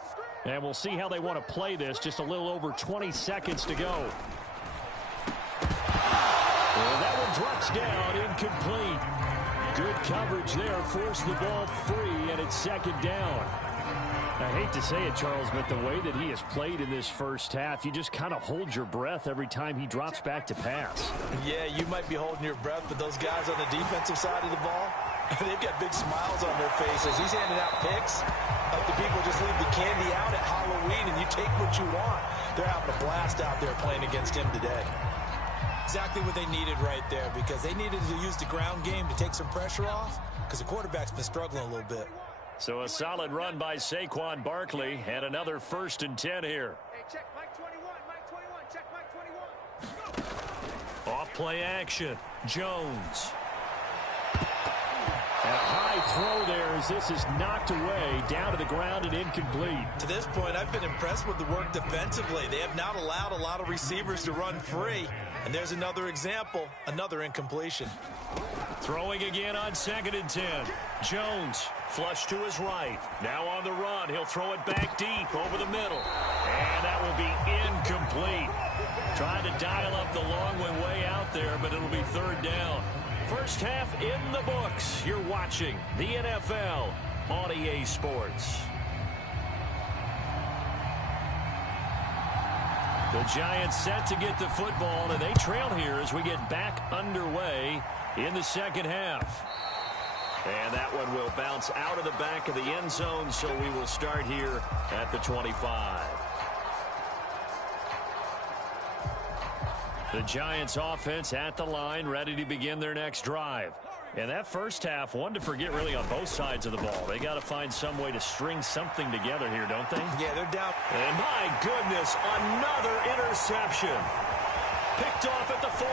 And we'll see how they want to play this. Just a little over 20 seconds to go. And that one drops down, incomplete. Good coverage there, forced the ball free, and it's second down. I hate to say it, Charles, but the way that he has played in this first half, you just kind of hold your breath every time he drops back to pass. Yeah, you might be holding your breath, but those guys on the defensive side of the ball, they've got big smiles on their faces. He's handing out picks like the people just leave the candy out at Halloween and you take what you want. They're having a blast out there playing against him today. Exactly what they needed right there, because they needed to use the ground game to take some pressure off, because the quarterback's been struggling a little bit. So a solid run by Saquon Barkley, and another 1st and 10 here. Hey, check Mike 21, Mike 21, check Mike 21. Off play action, Jones. And a high throw there as this is knocked away, down to the ground and incomplete. To this point, I've been impressed with the work defensively. They have not allowed a lot of receivers to run free. And there's another example, another incompletion. Throwing again on 2nd and 10. Jones, flush to his right. Now on the run, he'll throw it back deep over the middle. And that will be incomplete. Trying to dial up the long way out there, but it'll be 3rd down. First half in the books. You're watching the NFL on EA Sports. The Giants set to get the football, and they trail here as we get back underway in the second half. And that one will bounce out of the back of the end zone, so we will start here at the 25. The Giants offense at the line, ready to begin their next drive. And that first half, one to forget really on both sides of the ball. They got to find some way to string something together here, don't they? Yeah, they're down. And my goodness, another interception. Picked off at the 40.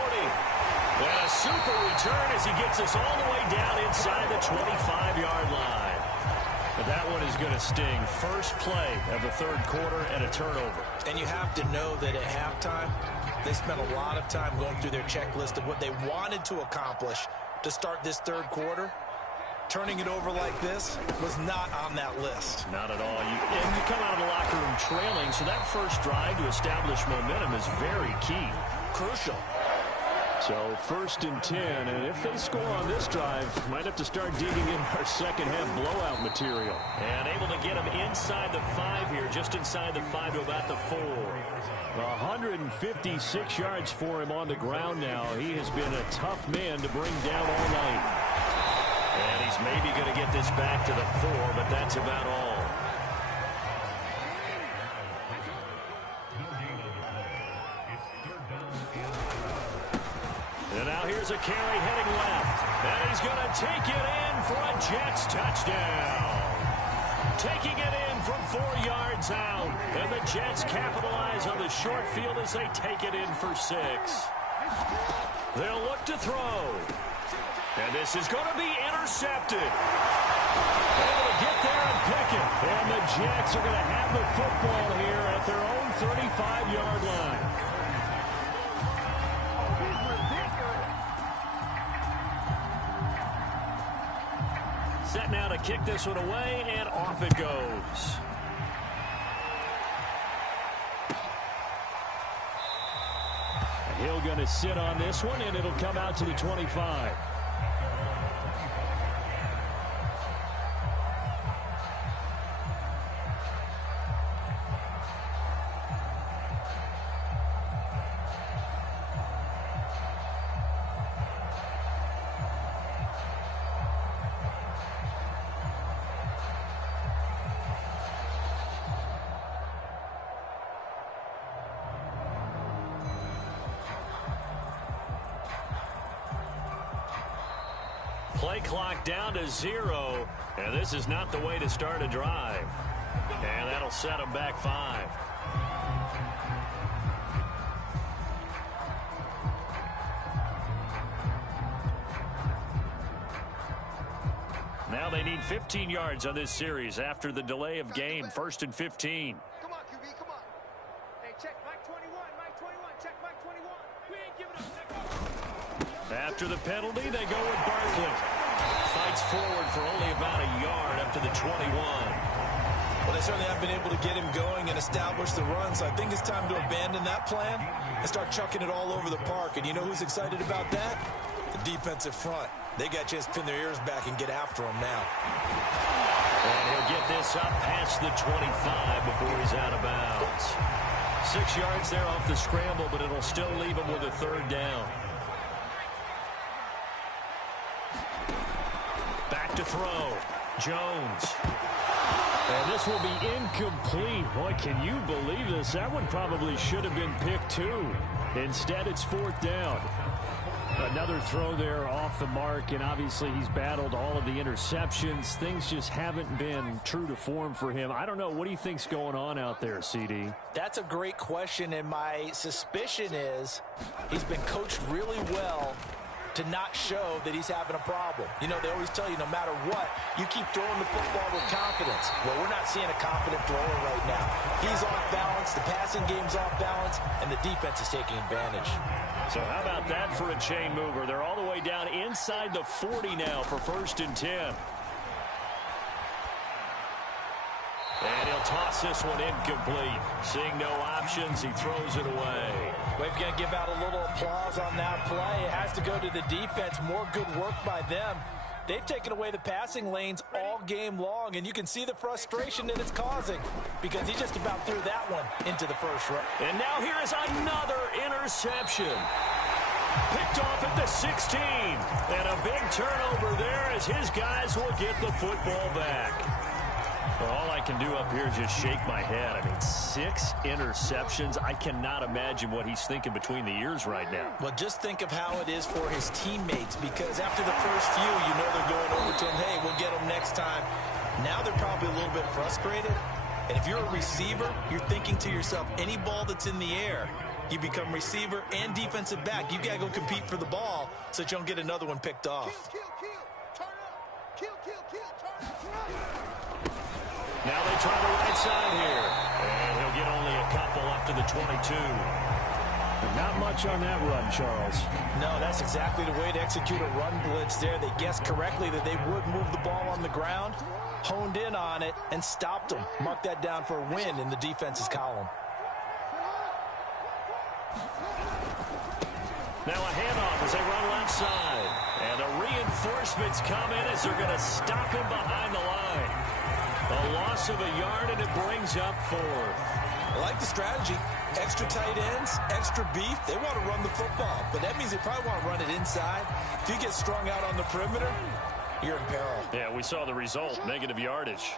And a super return as he gets us all the way down inside the 25-yard line. But that one is going to sting. First play of the 3rd quarter and a turnover. And you have to know that at halftime, they spent a lot of time going through their checklist of what they wanted to accomplish to start this 3rd quarter. Turning it over like this was not on that list. Not at all. And you come out of the locker room trailing, so that first drive to establish momentum is very key. Crucial. So 1st and 10, and if they score on this drive, might have to start digging in our second half blowout material. And able to get him inside the 5 here, just inside the 5 to about the 4. 156 yards for him on the ground now. He has been a tough man to bring down all night. And he's maybe going to get this back to the 4, but that's about all. And now here's a carry heading left. And he's going to take it in for a Jets touchdown. Taking it in from 4 yards out. And the Jets capitalize on the short field as they take it in for 6. They'll look to throw. And this is going to be intercepted. Able to get there and pick it. And the Jets are going to have the football here at their own 35-yard line. Set now to kick this one away, and off it goes. Hill going to sit on this one, and it'll come out to the 25. Play clock down to 0, and this is not the way to start a drive. And that'll set them back 5. Now they need 15 yards on this series after the delay of game. 1st and 15. Come on, QB, come on. Hey, check Mike 21, Mike 21, check Mike 21. We ain't giving up. After the penalty, they go with Barkley. fights forward for only about a yard up to the 21. Well, they certainly haven't been able to get him going and establish the run, so I think it's time to abandon that plan and start chucking it all over the park. And you know who's excited about that? The defensive front. They got to just pin their ears back and get after him now. And he'll get this up past the 25 before he's out of bounds. 6 yards there off the scramble, but it'll still leave him with a third down. Back to throw. Jones. And this will be incomplete. Boy, can you believe this? That one probably should have been picked too. Instead, it's fourth down. Another throw there off the mark, and obviously he's battled all of the interceptions. Things just haven't been true to form for him. I don't know. What do you think's going on out there, CD? That's a great question, and my suspicion is he's been coached really well to not show that he's having a problem. You know, they always tell you no matter what, you keep throwing the football with confidence. Well, we're not seeing a confident thrower right now. He's off balance, the passing game's off balance, and the defense is taking advantage. So how about that for a chain mover? They're all the way down inside the 40 now for 1st and 10. And he'll toss this one incomplete. Seeing no options, he throws it away. We're going to give out a little applause on that play. It has to go to the defense. More good work by them. They've taken away the passing lanes all game long, and you can see the frustration that it's causing because he just about threw that one into the first row. And now here is another interception. Picked off at the 16. And a big turnover there as his guys will get the football back. Well, all I can do up here is just shake my head. I mean, 6 interceptions. I cannot imagine what he's thinking between the ears right now. Well, just think of how it is for his teammates, because after the first few, you know they're going over to him, hey, we'll get him next time. Now they're probably a little bit frustrated. And if you're a receiver, you're thinking to yourself, any ball that's in the air, you become receiver and defensive back. You got to go compete for the ball so that you don't get another one picked off. Now they try the right side here. And he'll get only a couple up to the 22. Not much on that run, Charles. No, that's exactly the way to execute a run blitz there. They guessed correctly that they would move the ball on the ground, honed in on it, and stopped them. Mark that down for a win in the defense's column. Now a handoff as they run left side. And the reinforcements come in as they're going to stop him behind the line. A loss of a yard, and it brings up 4th. I like the strategy. Extra tight ends, extra beef. They want to run the football, but that means they probably want to run it inside. If you get strung out on the perimeter, you're in peril. Yeah, we saw the result, negative yardage.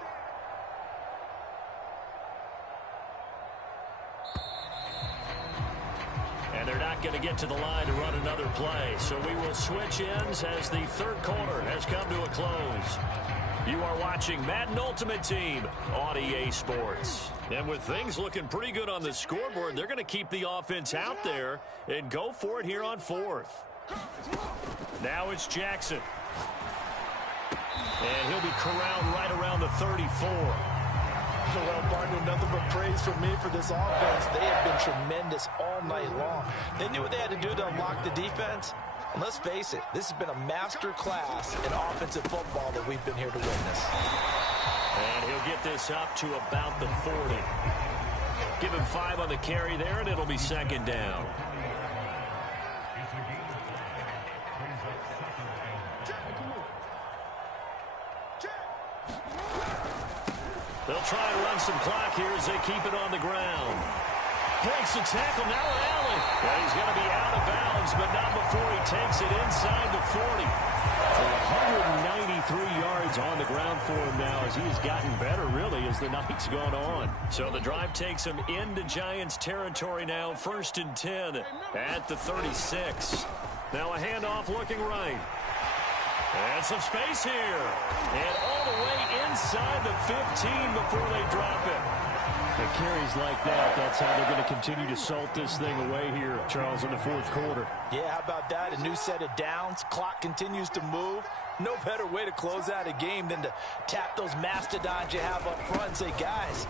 And they're not going to get to the line to run another play, so we will switch ends as the third quarter has come to a close. You are watching Madden Ultimate Team on EA Sports. And with things looking pretty good on the scoreboard, they're going to keep the offense out there and go for it here on 4th. Now it's Jackson. And he'll be corralled right around the 34. Well, partner, nothing but praise from me for this offense. They have been tremendous all night long. They knew what they had to do to unlock the defense. And let's face it, this has been a master class in offensive football that we've been here to witness. And he'll get this up to about the 40. Give him 5 on the carry there, and it'll be 2nd down. They'll try and run some clock here as they keep it on the ground. Breaks the tackle, now Allen. Well, he's going to be out of bounds, but not before he takes it inside the 40. 193 yards on the ground for him now as he's gotten better, really, as the night's gone on. So the drive takes him into Giants territory now, 1st and 10 at the 36. Now a handoff looking right. And some space here. And all the way inside the 15 before they drop it. The carries like that, that's how they're going to continue to salt this thing away here, Charles, in the 4th quarter. Yeah, how about that? A new set of downs. Clock continues to move. No better way to close out a game than to tap those mastodons you have up front and say, guys,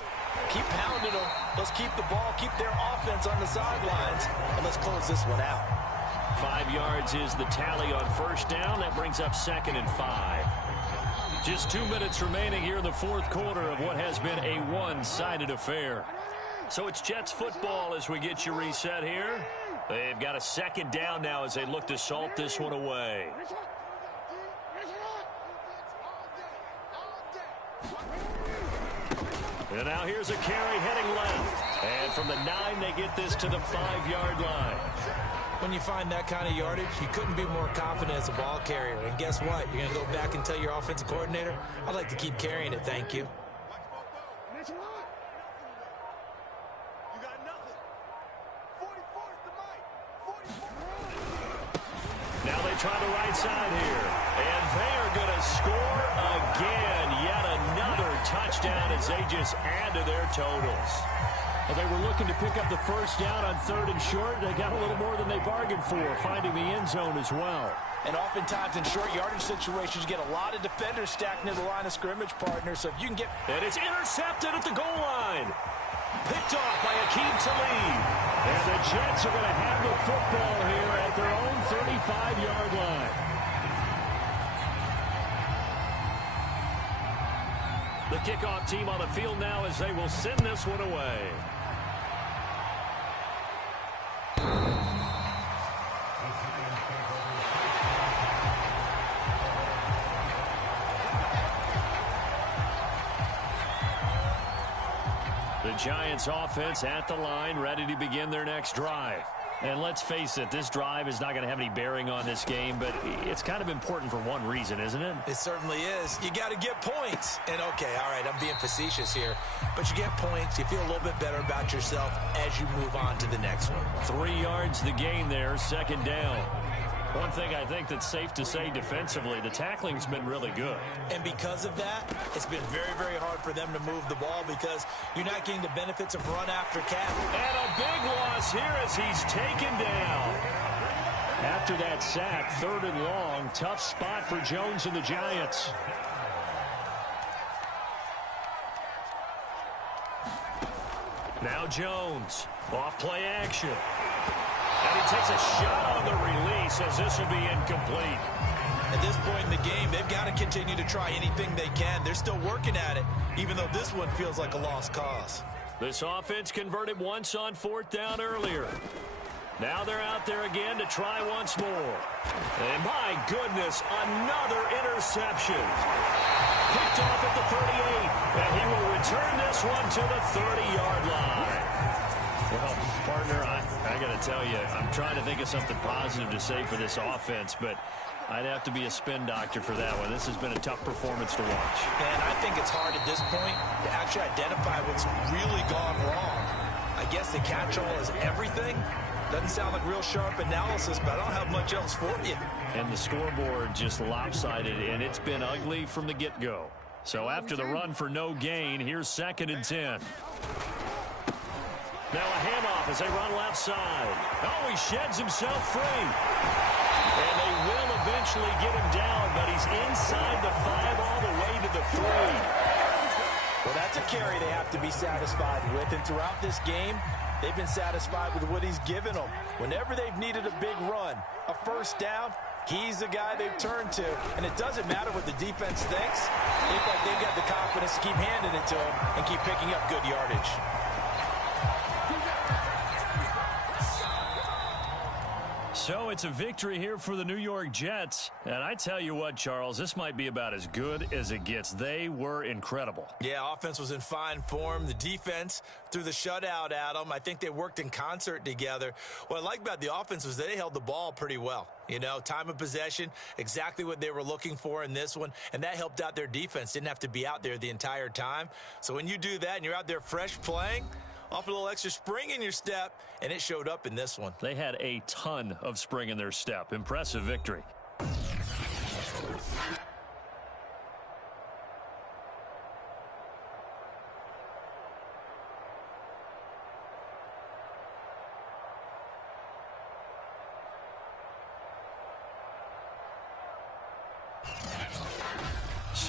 keep pounding them. Let's keep the ball, keep their offense on the sidelines, and let's close this one out. 5 yards is the tally on first down. That brings up 2nd and 5. Just 2 minutes remaining here in the fourth quarter of what has been a one-sided affair. So it's Jets football as we get you reset here. They've got a 2nd down now as they look to salt this one away. And now here's a carry heading left. And from the 9, they get this to the 5-yard line. When you find that kind of yardage, you couldn't be more confident as a ball carrier. And guess what? You're going to go back and tell your offensive coordinator, I'd like to keep carrying it, thank you. Now they try the right side here. And they are going to score again. Yet another touchdown as they just add to their totals. Well, they were looking to pick up the first down on 3rd and short. They got a little more than they bargained for, finding the end zone as well. And oftentimes in short yardage situations, you get a lot of defenders stacked near the line of scrimmage, partner. So if you can get... And it's intercepted at the goal line. Picked off by Akeem Talib. And the Jets are going to have the football here at their own 35-yard line. The kickoff team on the field now as they will send this one away. The Giants offense at the line, ready to begin their next drive. And let's face it, this drive is not going to have any bearing on this game, but it's kind of important for one reason, isn't it? It certainly is. You got to get points. And, okay, all right, I'm being facetious here. But you get points. You feel a little bit better about yourself as you move on to the next one. 3 yards the gain there, 2nd down. One thing I think that's safe to say defensively, the tackling's been really good. And because of that, it's been very, very hard for them to move the ball because you're not getting the benefits of run after catch. And a big loss here as he's taken down. After that sack, 3rd and long, tough spot for Jones and the Giants. Now Jones, off play action. And he takes a shot on the release as this will be incomplete. At this point in the game, they've got to continue to try anything they can. They're still working at it, even though this one feels like a lost cause. This offense converted once on 4th down earlier. Now they're out there again to try once more. And my goodness, another interception. Picked off at the 38, and he will return this one to the 30-yard line. Well, partner, I got to tell you, I'm trying to think of something positive to say for this offense, but I'd have to be a spin doctor for that one. This has been a tough performance to watch. And I think it's hard at this point to actually identify what's really gone wrong. I guess the catch-all is everything. Doesn't sound like real sharp analysis, but I don't have much else for you. And the scoreboard just lopsided, and it's been ugly from the get-go. So after the run for no gain, here's 2nd and 10. Now a handoff as they run left side. Oh, he sheds himself free. And they will eventually get him down, but he's inside the 5 all the way to the 3. Well, that's a carry they have to be satisfied with. And throughout this game, they've been satisfied with what he's given them. Whenever they've needed a big run, a first down, he's the guy they've turned to. And it doesn't matter what the defense thinks. They look like they've got the confidence to keep handing it to him and keep picking up good yardage. So it's a victory here for the New York Jets. And I tell you what, Charles, this might be about as good as it gets. They were incredible. Yeah, offense was in fine form. The defense threw the shutout at them. I think they worked in concert together. What I like about the offense was they held the ball pretty well. You know, time of possession, exactly what they were looking for in this one. And that helped out their defense. Didn't have to be out there the entire time. So when you do that and you're out there fresh playing, off a little extra spring in your step, and it showed up in this one. They had a ton of spring in their step. Impressive victory.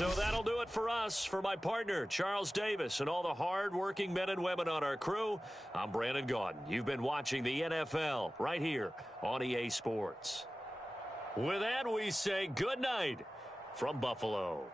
So that'll do it for us. For my partner, Charles Davis, and all the hard-working men and women on our crew, I'm Brandon Gaudin. You've been watching the NFL right here on EA Sports. With that, we say good night from Buffalo.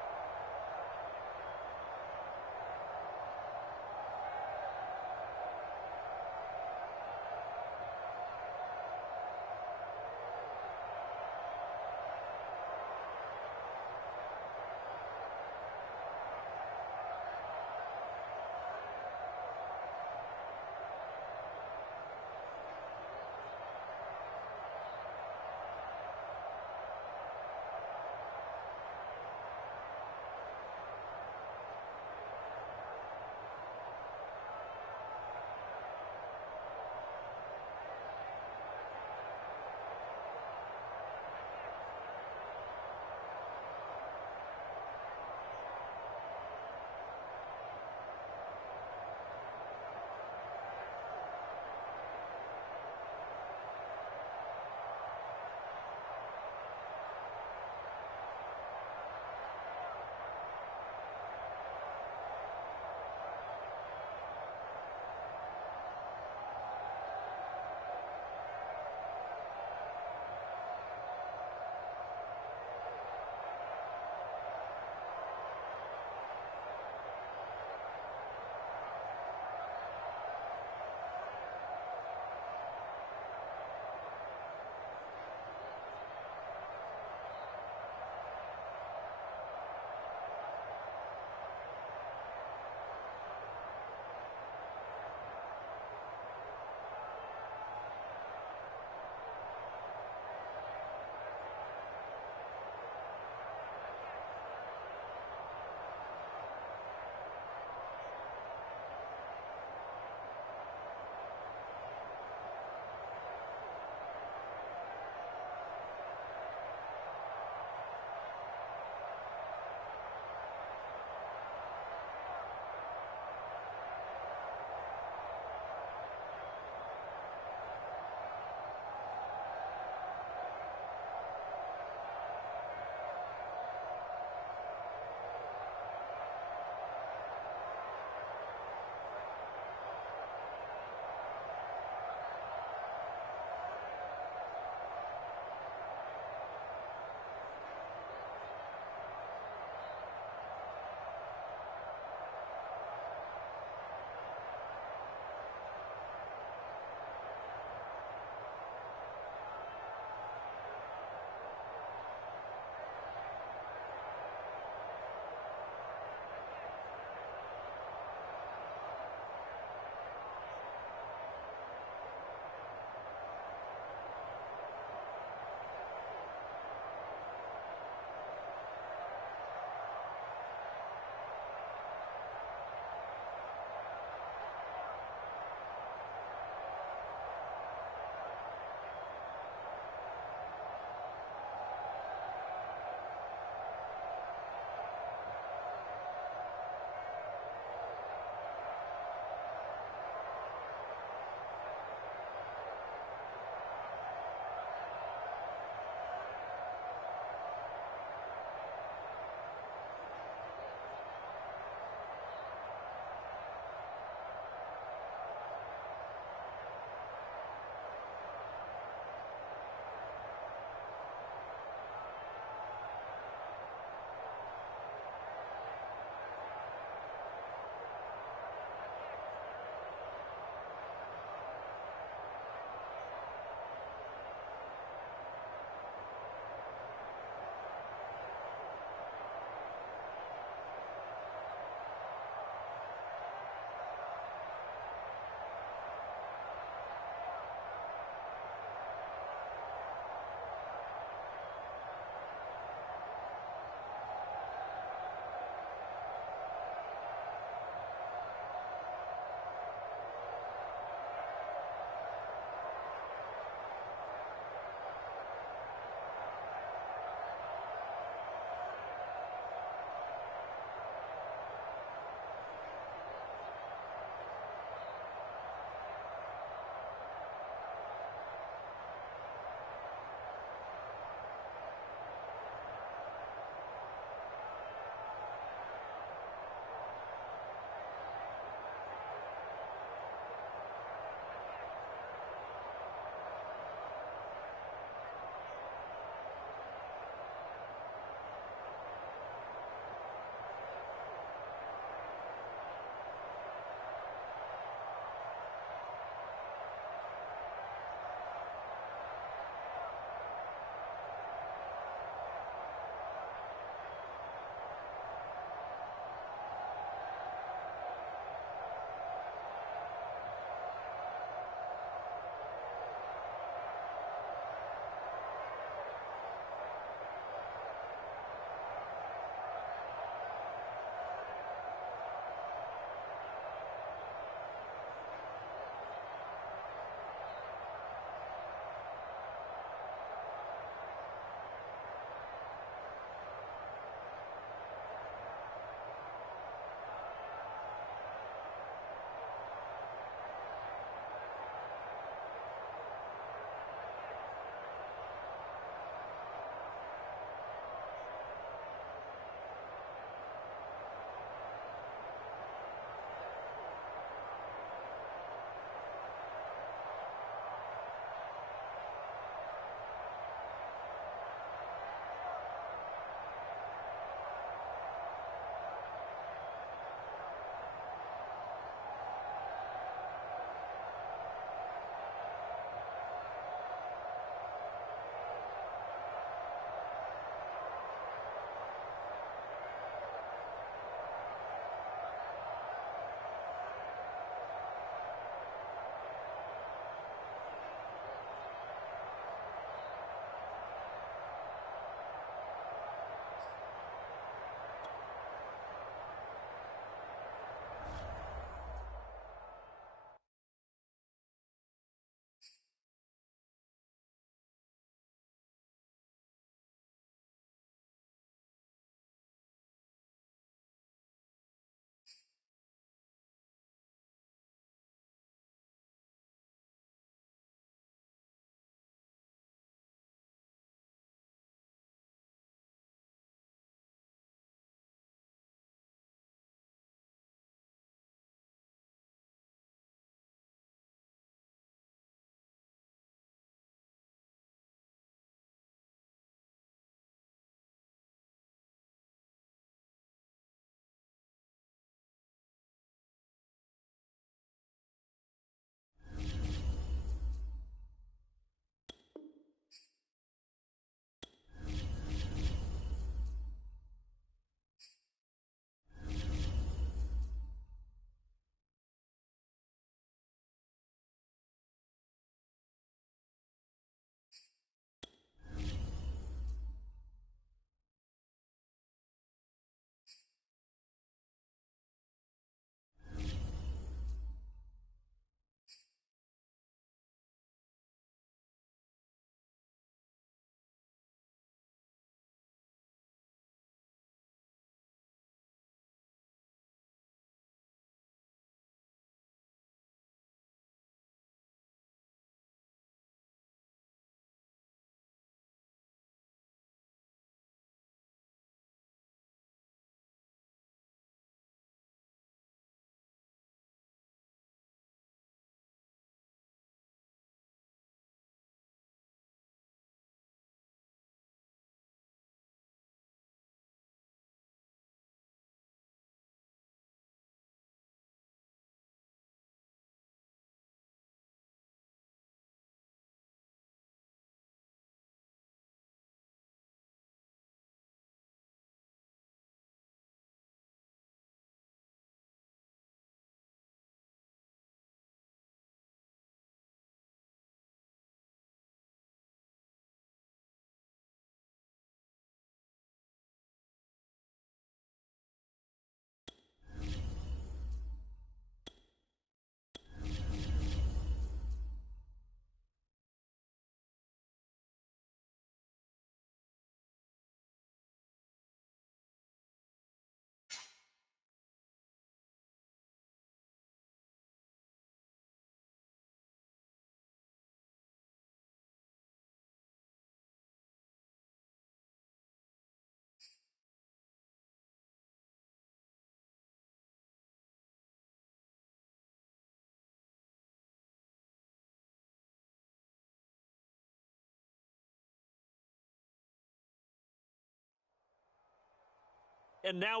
And now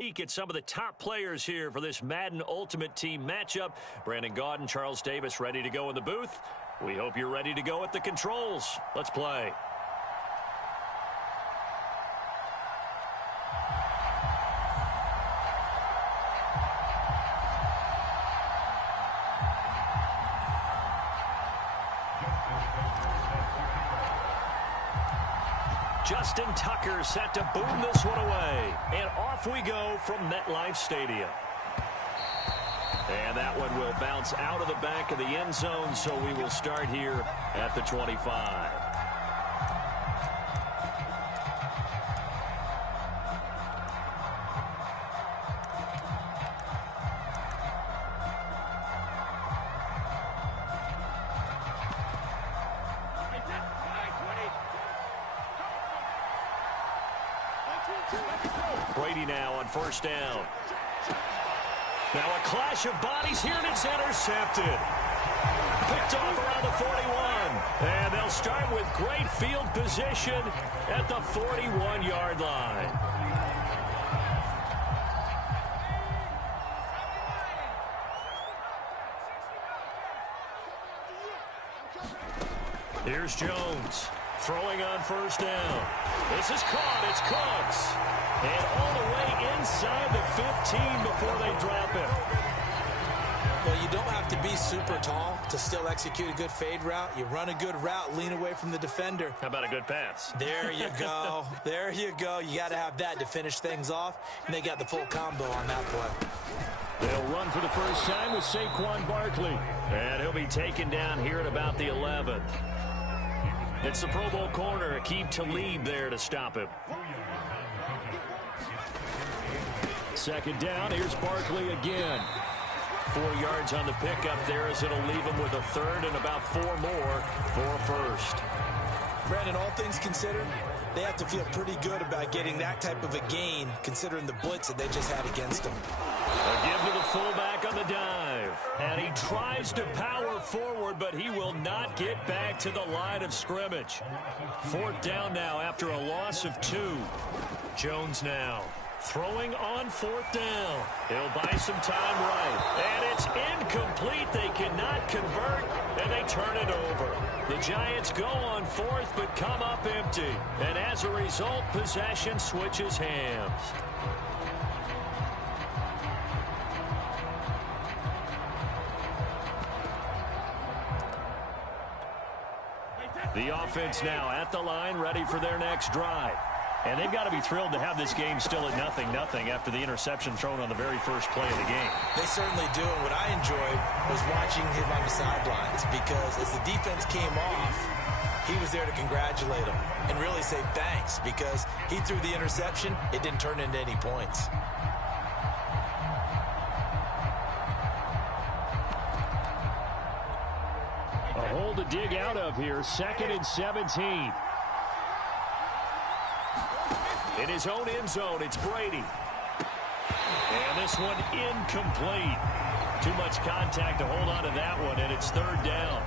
we look at some of the top players here for this Madden Ultimate Team matchup. Brandon Gaudin, Charles Davis ready to go in the booth. We hope you're ready to go at the controls. Let's play. Justin Tucker set to boom this one away. And off we go from MetLife Stadium. And that one will bounce out of the back of the end zone, so we will start here at the 25. Brady now on first down. Now a clash of bodies here, and it's intercepted. Picked off around the 41. And they'll start with great field position at the 41-yard line. Here's Jones. Throwing on first down. This is caught. It's Cooks. And all the way inside the 15 before they drop him. Well, you don't have to be super tall to still execute a good fade route. You run a good route, lean away from the defender. How about a good pass? There you go. There you go. You got to have that to finish things off. And they got the full combo on that play. They'll run for the first time with Saquon Barkley. And he'll be taken down here at about the 11th. It's the Pro Bowl corner, Aqib Talib there to stop him. Second down, here's Barkley again. 4 yards on the pickup there as it'll leave him with a third and about 4 more for a first. Brandon, all things considered, they have to feel pretty good about getting that type of a gain considering the blitz that they just had against them. A give to the fullback on the dive. And he tries to power forward, but he will not get back to the line of scrimmage. 4th down now after a loss of 2. Jones now throwing on 4th down. He'll buy some time right. And it's incomplete. They cannot convert, and they turn it over. The Giants go on 4th, but come up empty. And as a result, possession switches hands. The offense now at the line, ready for their next drive. And they've got to be thrilled to have this game still at 0-0 after the interception thrown on the very first play of the game. They certainly do. And what I enjoyed was watching him on the sidelines because as the defense came off, he was there to congratulate them and really say thanks because he threw the interception. It didn't turn into any points. A hole to dig out of here. 2nd and 17. In his own end zone, it's Brady. And this one incomplete. Too much contact to hold on to that one, and it's 3rd down.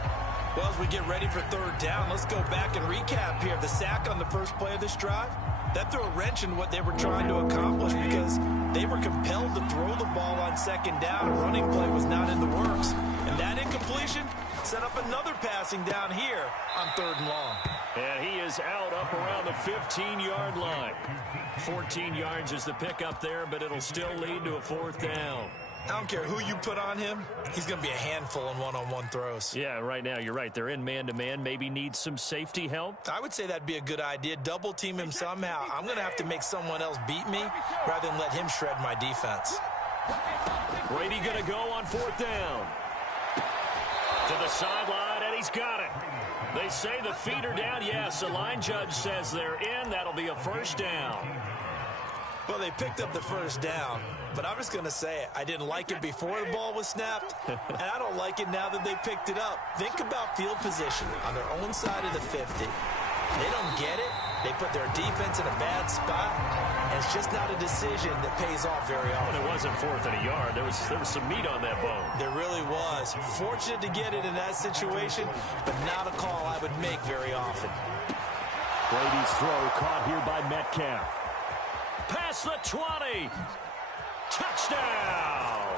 Well, as we get ready for 3rd down, let's go back and recap here. The sack on the first play of this drive, that threw a wrench in what they were trying to accomplish because they were compelled to throw the ball on 2nd down. A running play was not in the works. And that incompletion set up another passing down here on 3rd and long. And he is out up around the 15-yard line. 14 yards is the pickup there, but it'll still lead to a 4th down. I don't care who you put on him. He's going to be a handful in one-on-one throws. Yeah, right now you're right. They're in man-to-man. Maybe need some safety help. I would say that'd be a good idea. Double team him somehow. I'm going to have to make someone else beat me rather than let him shred my defense. Brady going to go on 4th down. To the sideline, and he's got it. They say the feet are down. Yes, the line judge says they're in. That'll be a 1st down. Well, they picked up the 1st down, but I'm just going to say it. I didn't like it before the ball was snapped, and I don't like it now that they picked it up. Think about field position on their own side of the 50. They don't get it. They put their defense in a bad spot, and it's just not a decision that pays off very often. Well, it wasn't 4th and a yard. There was some meat on that bone. There really was. Fortunate to get it in that situation, but not a call I would make very often. Brady's throw caught here by Metcalf. Pass across the 20. Touchdown!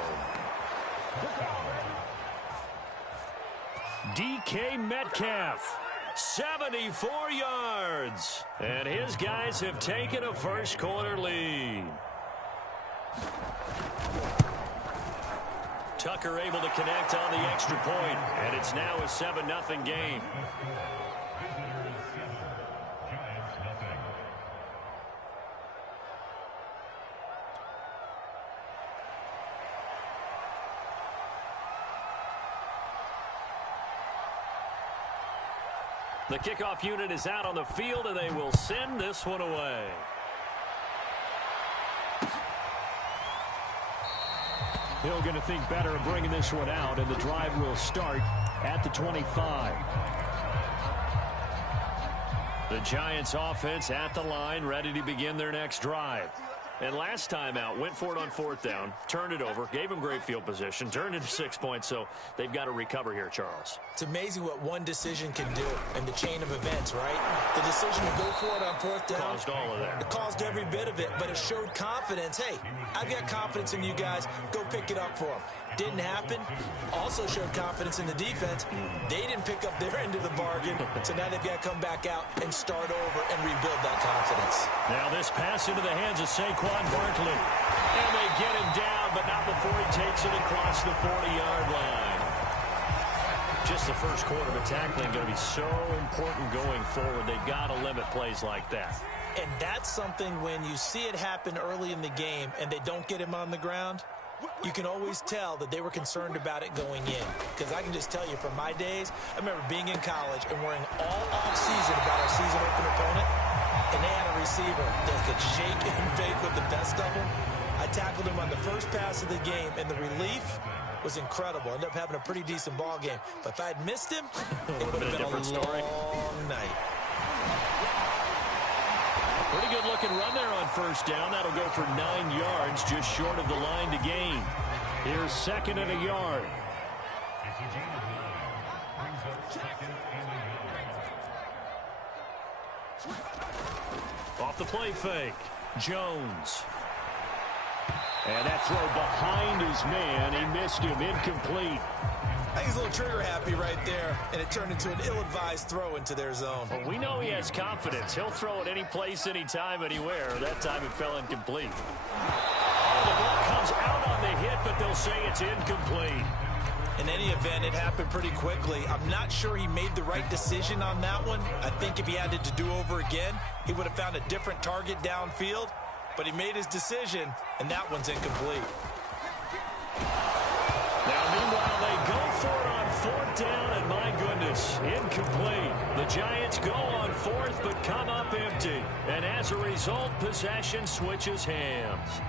DK Metcalf, 74 yards. And his guys have taken a first quarter lead. Tucker able to connect on the extra point, and it's now a 7-0 game. The kickoff unit is out on the field, and they will send this one away. Hill going to think better of bringing this one out, and the drive will start at the 25. The Giants offense at the line, ready to begin their next drive. And last time out, went for it on 4th down, turned it over, gave them great field position, turned it to 6 points, so they've got to recover here, Charles. It's amazing what one decision can do in the chain of events, right? The decision to go for it on 4th down. Caused all of that. It caused every bit of it, but it showed confidence. Hey, I've got confidence in you guys. Go pick it up for them. Didn't happen. Also showed confidence in the defense. They didn't pick up their end of the bargain, so now they've got to come back out and start over and rebuild that confidence. Now this pass into the hands of Saquon Barkley. And they get him down, but not before he takes it across the 40-yard line. Just the first quarter, but tackling going to be so important going forward. They've got to limit plays like that. And that's something when you see it happen early in the game and they don't get him on the ground, you can always tell that they were concerned about it going in. Because I can just tell you from my days, I remember being in college and worrying all off-season about our season opener opponent, and they had a receiver that could shake and bake with the best of them. I tackled him on the first pass of the game, and the relief was incredible. Ended up having a pretty decent ball game. But if I had missed him, it would have been a long night. Pretty good looking run there on 1st down. That'll go for 9 yards, just short of the line to gain. Here's 2nd and a yard. Off the play fake, Jones. And that throw behind his man. He missed him. Incomplete. I think he's a little trigger happy right there, and it turned into an ill-advised throw into their zone. Well, we know he has confidence. He'll throw it any place, anytime, anywhere. That time it fell incomplete. Oh, the ball comes out on the hit, but they'll say it's incomplete. In any event, it happened pretty quickly. I'm not sure he made the right decision on that one. I think if he had it to do over again, he would have found a different target downfield. But he made his decision, and that one's incomplete. Now, meanwhile, they go for it on 4th down, and my goodness, incomplete. The Giants go on 4th, but come up empty. And as a result, possession switches hands.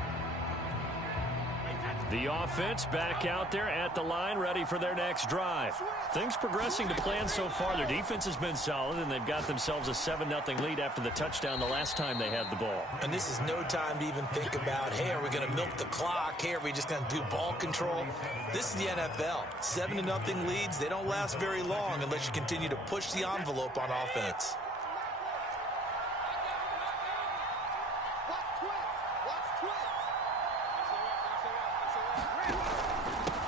The offense back out there at the line, ready for their next drive. Things progressing to plan so far. Their defense has been solid, and they've got themselves a 7-0 lead after the touchdown the last time they had the ball. And this is no time to even think about, hey, are we going to milk the clock? Hey, are we just going to do ball control? This is the NFL. 7-0 leads, they don't last very long unless you continue to push the envelope on offense.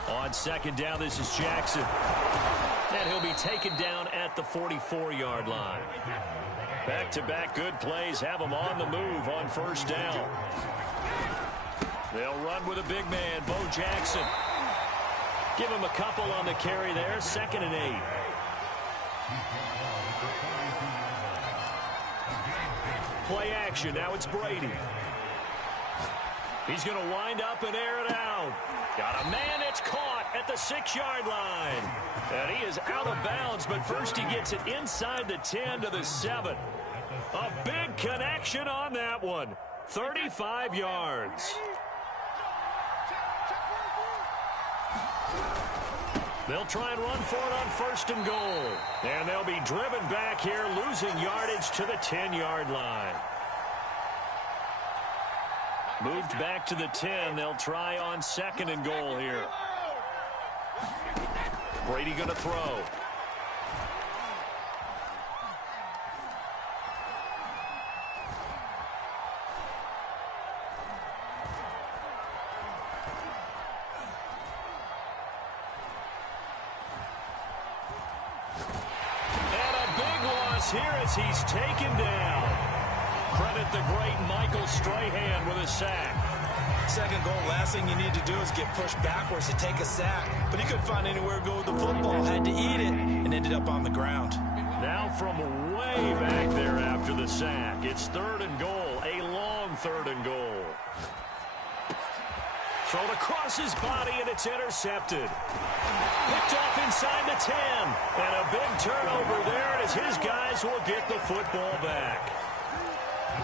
On 2nd down, this is Jackson. And he'll be taken down at the 44-yard line. Back-to-back good plays have them on the move on 1st down. They'll run with a big man, Bo Jackson. Give him a couple on the carry there, 2nd and 8. Play action, now it's Brady. He's going to wind up and air it out. Got a man, it's caught at the 6-yard line. And he is out of bounds, but first he gets it inside the 10 to the 7. A big connection on that one. 35 yards. They'll try and run for it on 1st and goal. And they'll be driven back here, losing yardage to the 10-yard line. Moved back to the 10. They'll try on 2nd and goal here. Brady going to throw. as he's taken down. Credit the great Michael Strahan with a sack. Second goal, last thing you need to do is get pushed backwards to take a sack. But he couldn't find anywhere to go with the football. Had to eat it and ended up on the ground. Now from way back there after the sack, it's 3rd and goal, a long 3rd and goal. Thrown across his body, and it's intercepted. Picked off inside the 10. And a big turnover there as his guys will get the football back.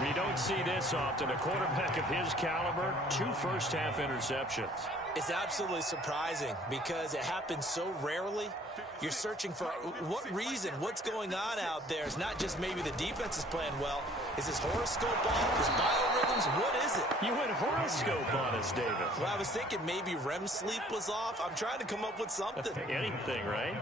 We don't see this often. A quarterback of his caliber, 2 first-half interceptions. It's absolutely surprising because it happens so rarely. You're searching for what reason, what's going on out there. It's not just maybe the defense is playing well. Is his horoscope off? His biorhythms? What is it? You went horoscope on us, David. Well, I was thinking maybe REM sleep was off. I'm trying to come up with something. Anything, right?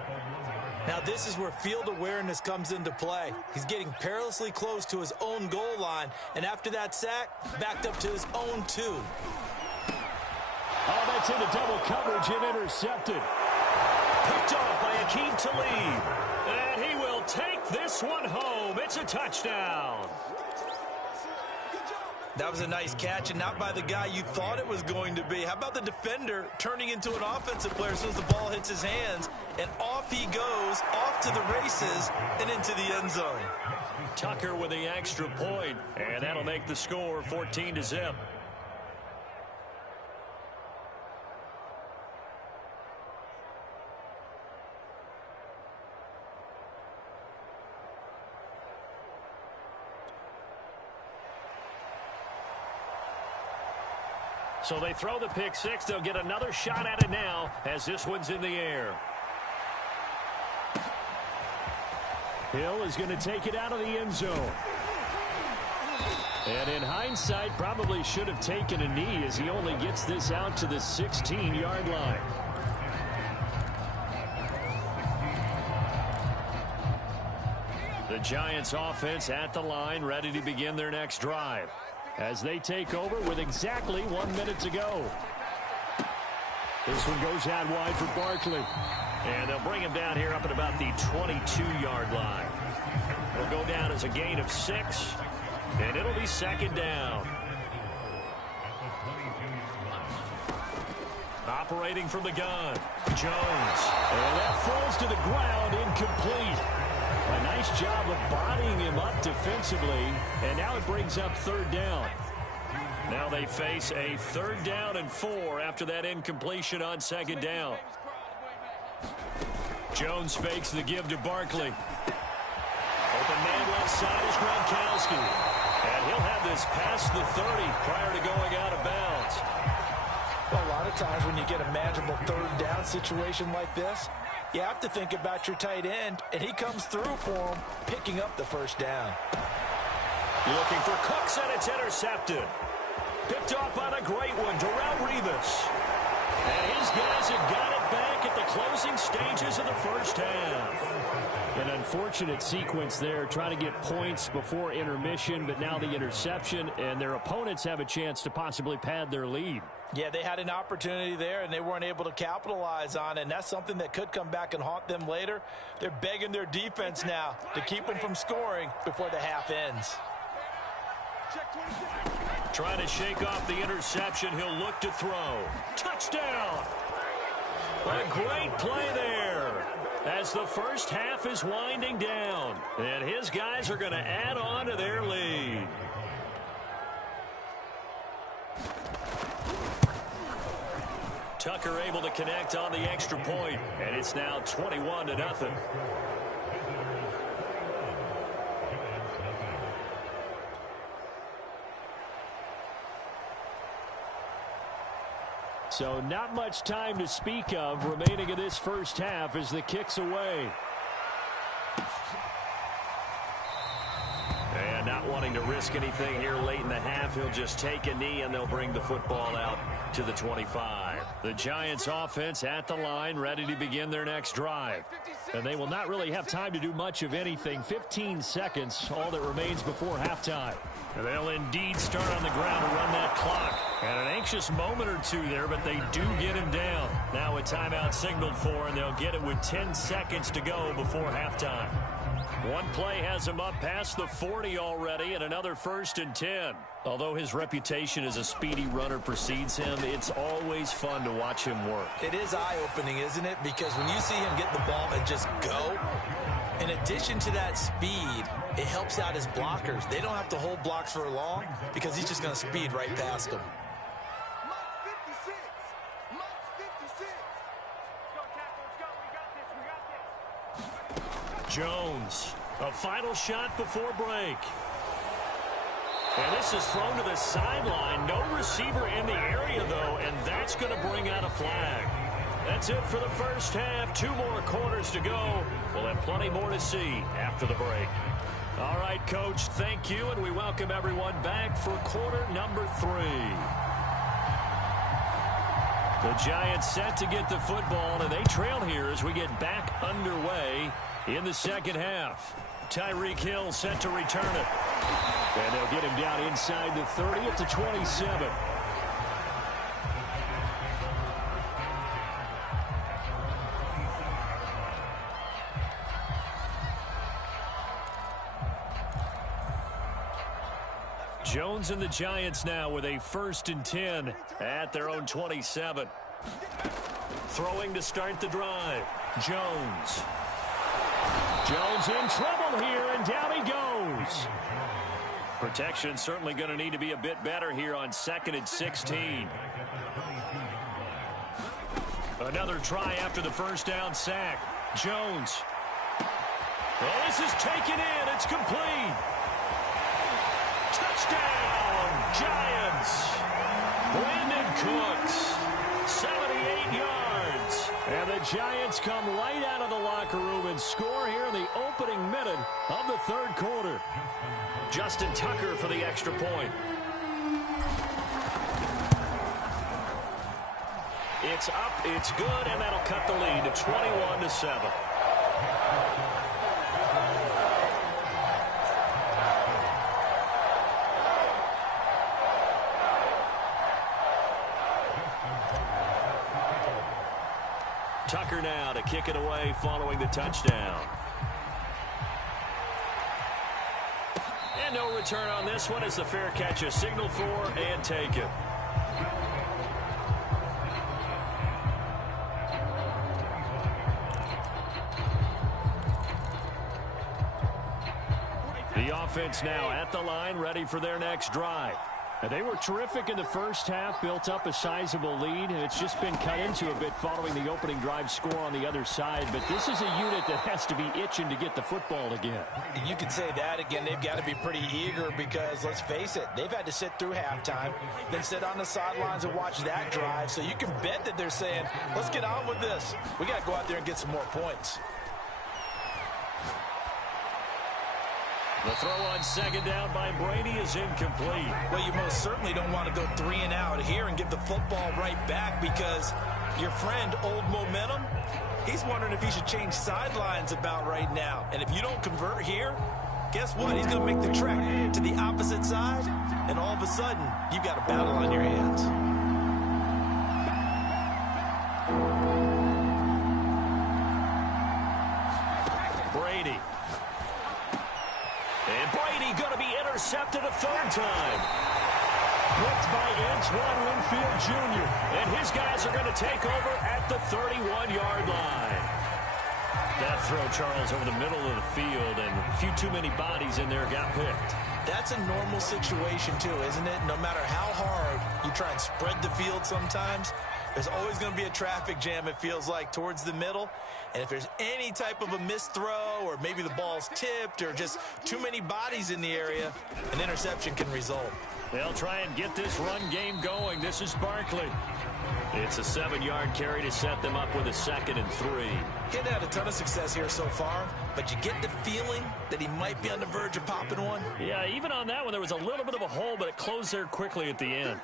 Now, this is where field awareness comes into play. He's getting perilously close to his own goal line, and after that sack, backed up to his own 2. Oh, that's into double coverage and intercepted. Picked off by Akeem Talib. And he will take this one home. It's a touchdown. That was a nice catch, and not by the guy you thought it was going to be. How about the defender turning into an offensive player as soon as the ball hits his hands, and off he goes, off to the races, and into the end zone. Tucker with the extra point, and that'll make the score 14-0. So they throw the pick 6. They'll get another shot at it now as this one's in the air. Hill is going to take it out of the end zone. And in hindsight, probably should have taken a knee as he only gets this out to the 16-yard line. The Giants offense at the line, ready to begin their next drive, as they take over with exactly 1 minute to go. This one goes out wide for Barkley. And they'll bring him down here up at about the 22-yard line. It'll go down as a gain of 6, and it'll be 2nd down. Operating from the gun, Jones. And that falls to the ground, incomplete. A nice job of bodying him up defensively, and now it brings up 3rd down. Now they face a 3rd down and 4 after that incompletion on 2nd down. Jones fakes the give to Barkley. Open man left side is Gronkowski. And he'll have this past the 30 prior to going out of bounds. Well, a lot of times when you get a manageable 3rd down situation like this, you have to think about your tight end, and he comes through for him, picking up the 1st down. Looking for Cooks, and it's intercepted. Picked off on a great one, Darrelle Revis. And his guys have got it back at the closing stages of the 1st half. An unfortunate sequence there, trying to get points before intermission, but now the interception, and their opponents have a chance to possibly pad their lead. Yeah, they had an opportunity there, and they weren't able to capitalize on it, and that's something that could come back and haunt them later. They're begging their defense now to keep them from scoring before the half ends. Trying to shake off the interception. He'll look to throw. Touchdown! A great play there as the 1st half is winding down. And his guys are going to add on to their lead. Tucker able to connect on the extra point, and it's now 21-0. So not much time to speak of remaining in this 1st half as the kick's away. And not wanting to risk anything here late in the half, he'll just take a knee and they'll bring the football out to the 25. The Giants offense at the line, ready to begin their next drive. And they will not really have time to do much of anything. 15 seconds, all that remains before halftime. And they'll indeed start on the ground to run that clock. And an anxious moment or two there, but they do get him down. Now a timeout signaled for, and they'll get it with 10 seconds to go before halftime. One play has him up past the 40 already, and another 1st and 10. Although his reputation as a speedy runner precedes him, it's always fun to watch him work. It is eye-opening, isn't it? Because when you see him get the ball and just go, in addition to that speed, it helps out his blockers. They don't have to hold blocks for long because he's just going to speed right past them. Jones, a final shot before break. And this is thrown to the sideline. No receiver in the area, though, and that's going to bring out a flag. That's it for the first half. 2 more quarters to go. We'll have plenty more to see after the break. All right, Coach, thank you, and we welcome everyone back for quarter number 3. The Giants set to get the football, and they trail here as we get back underway in the second half. Tyreek Hill set to return it. And they'll get him down inside the 30 at the 27. Jones and the Giants now with a 1st and 10 at their own 27. Throwing to start the drive. Jones in trouble here, and down he goes. Protection certainly going to need to be a bit better here on 2nd and 16. Another try after the first down sack. Jones. Well, this is taken in. It's complete. Touchdown, Giants. Brandon Cooks, 78 yards. And the Giants come right out of the locker room and score here in the opening minute of the 3rd quarter. Justin Tucker for the extra point. It's up, it's good, and that'll cut the lead to 21-7. Tucker now to kick it away following the touchdown. And no return on this one as the fair catch is signaled for and taken. The offense now at the line, ready for their next drive. They were terrific in the first half, built up a sizable lead, and it's just been cut into a bit following the opening drive score on the other side. But this is a unit that has to be itching to get the football again. You could say that again. They've got to be pretty eager because, let's face it, they've had to sit through halftime, then sit on the sidelines and watch that drive. So you can bet that they're saying, let's get on with this. We got to go out there and get some more points. The throw on 2nd down by Brady is incomplete. Well, you most certainly don't want to go 3 and out here and give the football right back because your friend, Old Momentum, he's wondering if he should change sidelines about right now. And if you don't convert here, guess what? He's going to make the trek to the opposite side, and all of a sudden, you've got a battle on your hands. Brady. And Brady going to be intercepted a 3rd time. Blocked by Antoine Winfield Jr. And his guys are going to take over at the 31-yard line. That throw, Charles, over the middle of the field, and a few too many bodies in there got picked. That's a normal situation, too, isn't it? No matter how hard you try and spread the field sometimes, there's always going to be a traffic jam, it feels like, towards the middle. And if there's any type of a missed throw or maybe the ball's tipped or just too many bodies in the area, an interception can result. They'll try and get this run game going. This is Barkley. It's a 7-yard carry to set them up with a 2nd and 3. He hasn't had a ton of success here so far, but you get the feeling that he might be on the verge of popping one. Yeah, even on that one, there was a little bit of a hole, but it closed there quickly at the end.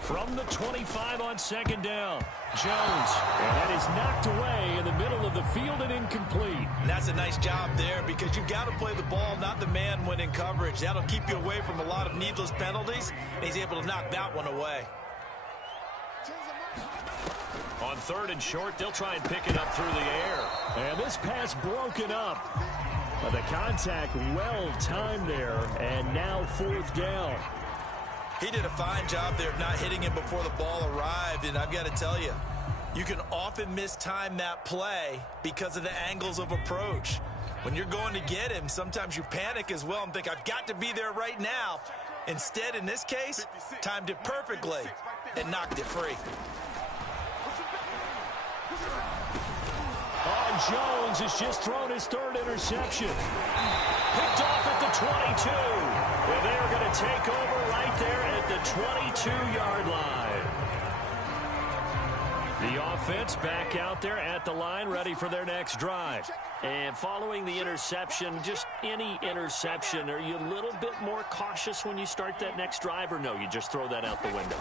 From the 25 on 2nd down, Jones. And that is knocked away in the middle of the field and incomplete. And that's a nice job there because you've got to play the ball, not the man when in coverage. That'll keep you away from a lot of needless penalties, and he's able to knock that one away. On 3rd and short, they'll try and pick it up through the air. And this pass broken up. The contact well timed there, and now 4th down. He did a fine job there of not hitting him before the ball arrived, and I've got to tell you, you can often mistime that play because of the angles of approach. When you're going to get him, sometimes you panic as well and think, I've got to be there right now. Instead, in this case, timed it perfectly and knocked it free. Jones has just thrown his 3rd interception. Picked off at the 22. And they are going to take over right there at the 22-yard line. The offense back out there at the line, ready for their next drive. And following the interception, just any interception, are you a little bit more cautious when you start that next drive, or no, you just throw that out the window?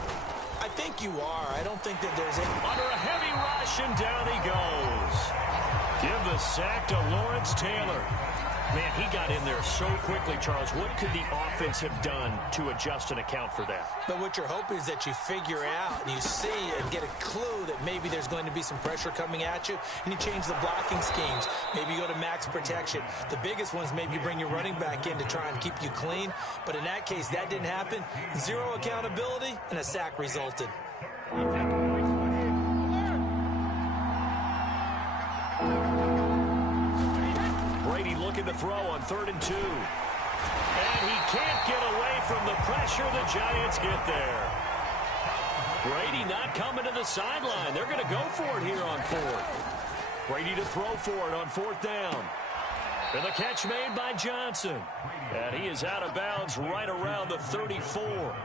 I think you are. I don't think that there's any... Under a heavy rush, and down he goes. Give the sack to Lawrence Taylor. Man, he got in there so quickly, Charles. What could the offense have done to adjust and account for that? But what you're hoping is that you figure out and you see and get a clue that maybe there's going to be some pressure coming at you, and you change the blocking schemes. Maybe you go to max protection. The biggest ones, maybe you bring your running back in to try and keep you clean. But in that case, that didn't happen. 0 accountability, and a sack resulted. Looking to throw on 3rd and 2. And he can't get away from the pressure. The Giants get there. Brady not coming to the sideline. They're going to go for it here on 4th. Brady to throw for it on 4th down. And the catch made by Johnson. And he is out of bounds right around the 34.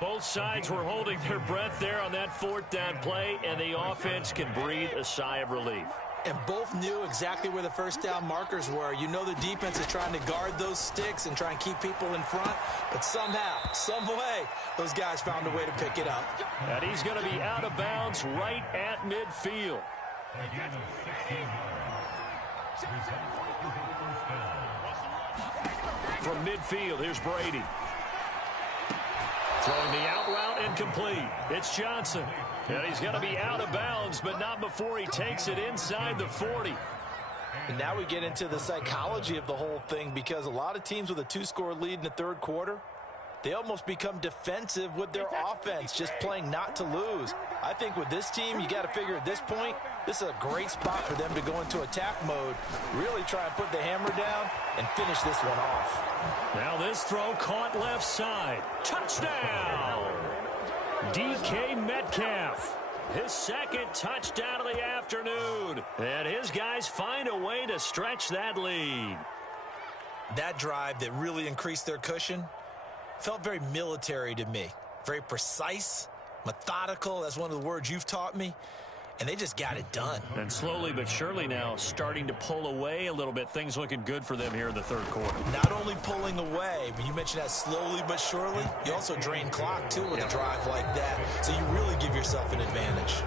Both sides were holding their breath there on that 4th down play, and the offense can breathe a sigh of relief. And both knew exactly where the 1st down markers were. You know the defense is trying to guard those sticks and try and keep people in front. But somehow, some way, those guys found a way to pick it up. And he's going to be out of bounds right at midfield. From midfield, here's Brady. Throwing the out route incomplete. It's Johnson. And he's going to be out of bounds, but not before he takes it inside the 40. And now we get into the psychology of the whole thing, because a lot of teams with a 2-score lead in the 3rd quarter, they almost become defensive with their offense, just playing not to lose. I think with this team, you got to figure at this point, this is a great spot for them to go into attack mode, really try and put the hammer down and finish this one off. Now this throw caught left side. Touchdown! DK Metcalf, his 2nd touchdown of the afternoon. And his guys find a way to stretch that lead. That drive that really increased their cushion felt very military to me. Very precise, methodical. That's one of the words you've taught me. And they just got it done. And slowly but surely now starting to pull away a little bit. Things looking good for them here in the 3rd quarter. Not only pulling away, but you mentioned that slowly but surely. You also drain clock, too, with a drive like that. So you really give yourself an advantage.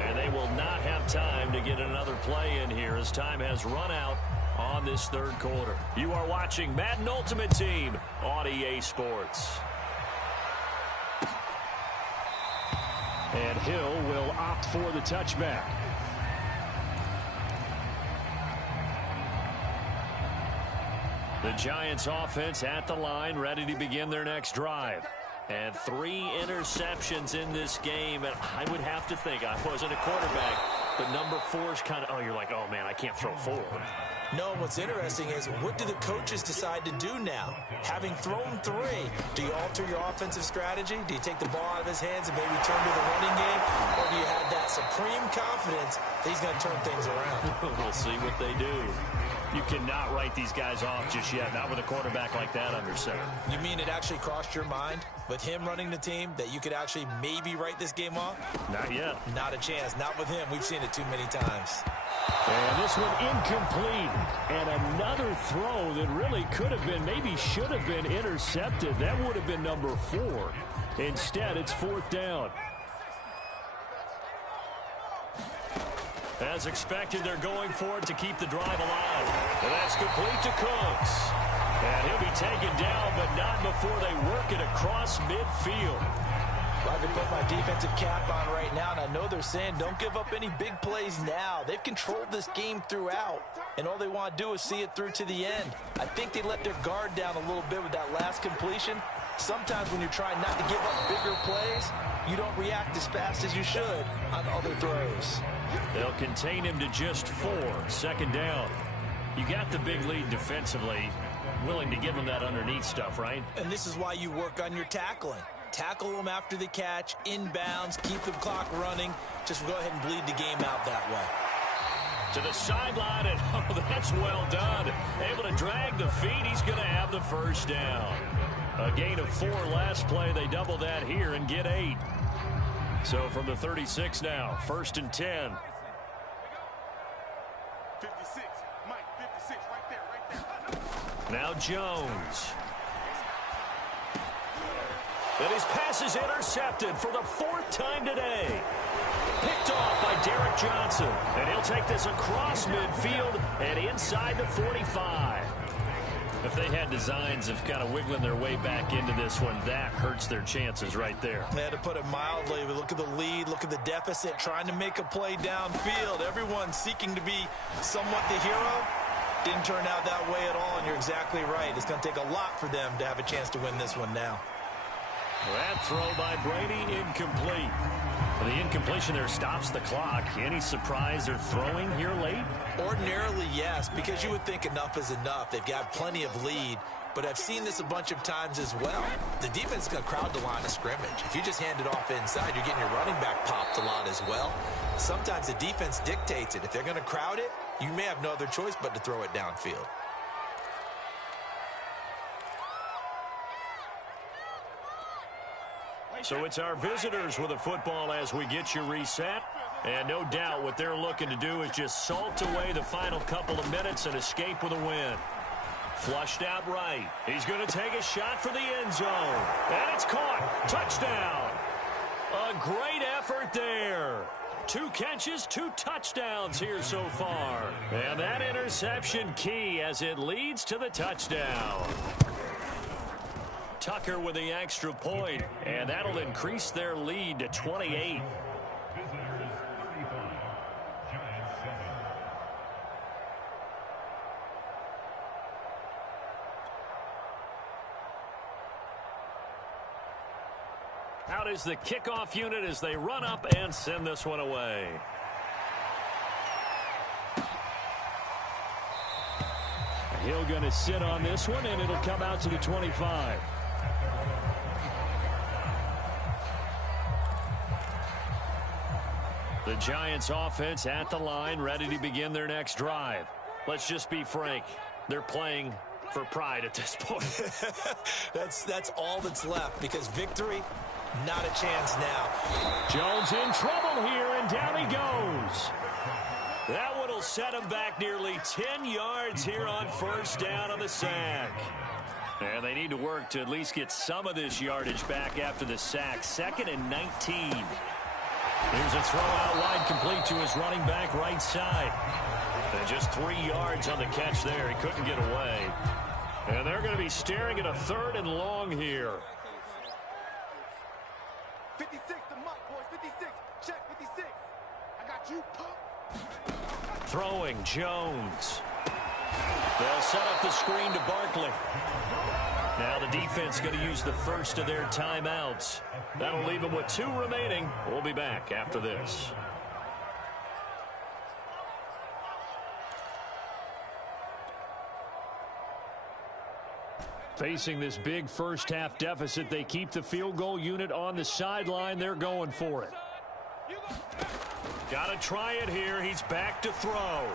And they will not have time to get another play in here as time has run out on this 3rd quarter. You are watching Madden Ultimate Team on EA Sports. And Hill will opt for the touchback. The Giants offense at the line, ready to begin their next drive. And 3 interceptions in this game. And I would have to think, I wasn't a quarterback, but number 4 is kind of, oh, you're like, oh, man, I can't throw 4. No, what's interesting is, what do the coaches decide to do now? Having thrown 3, do you alter your offensive strategy? Do you take the ball out of his hands and maybe turn to the running game? Or do you have that supreme confidence that he's going to turn things around? We'll see what they do. You cannot write these guys off just yet, not with a quarterback like that under center. You mean it actually crossed your mind with him running the team that you could actually maybe write this game off? Not yet. Not a chance. Not with him. We've seen it too many times. And this one incomplete. And another throw that really could have been, maybe should have been intercepted. That would have been number 4. Instead, it's 4th down. As expected, they're going for it to keep the drive alive. And that's complete to Cooks. And he'll be taken down, but not before they work it across midfield. Well, I can put my defensive cap on right now, and I know they're saying don't give up any big plays now. They've controlled this game throughout, and all they want to do is see it through to the end. I think they let their guard down a little bit with that last completion. Sometimes when you're trying not to give up bigger plays, you don't react as fast as you should on other throws. They'll contain him to just 4. Second down. You got the big lead defensively. Willing to give him that underneath stuff, right? And this is why you work on your tackling. Tackle them after the catch, inbounds, keep the clock running. Just go ahead and bleed the game out that way. To the sideline, and oh, that's well done. Able to drag the feet. He's going to have the first down. A gain of 4 last play. They double that here and get 8. So from the 36 now, 1st and 10. 56, Mike, 56, right there. Now Jones. And his pass is intercepted for the 4th time today. Picked off by Derek Johnson. And he'll take this across midfield and inside the 45. If they had designs of kind of wiggling their way back into this one, that hurts their chances right there. They had to put it mildly. We look at the lead, look at the deficit, trying to make a play downfield. Everyone seeking to be somewhat the hero. Didn't turn out that way at all, and you're exactly right. It's going to take a lot for them to have a chance to win this one now. That throw by Brady incomplete. The incompletion there stops the clock. Any surprise they're throwing here late? Ordinarily, yes, because you would think enough is enough. They've got plenty of lead, but I've seen this a bunch of times as well. The defense is going to crowd the line of scrimmage. If you just hand it off inside, you're getting your running back popped a lot as well. Sometimes the defense dictates it. If they're going to crowd it, you may have no other choice but to throw it downfield. So it's our visitors with the football as we get you reset. And no doubt what they're looking to do is just salt away the final couple of minutes and escape with a win. Flushed out right. He's going to take a shot for the end zone. And it's caught. Touchdown. A great effort there. 2 catches, 2 touchdowns here so far. And that interception key as it leads to the touchdown. Tucker with the extra point, and that'll increase their lead to 28. Out is the kickoff unit as they run up and send this one away. He'll going to sit on this one, and it'll come out to the 25. The Giants offense at the line, ready to begin their next drive. Let's just be frank. They're playing for pride at this point. That's all that's left, because victory, not a chance now. Jones in trouble here, and down he goes. That one will set him back nearly 10 yards here on 1st down on the sack. And they need to work to at least get some of this yardage back after the sack. 2nd and 19. Here's a throw out wide, complete to his running back right side. And just 3 yards on the catch there. He couldn't get away. And they're going to be staring at a 3rd and long here. 56 to Mike, boys, 56. Check 56. I got you, pump. Throwing, Jones. They'll set up the screen to Barkley. Now the defense going to use the first of their timeouts. That'll leave them with 2 remaining. We'll be back after this. Facing this big first-half deficit, they keep the field goal unit on the sideline. They're going for it. Got to try it here. He's back to throw.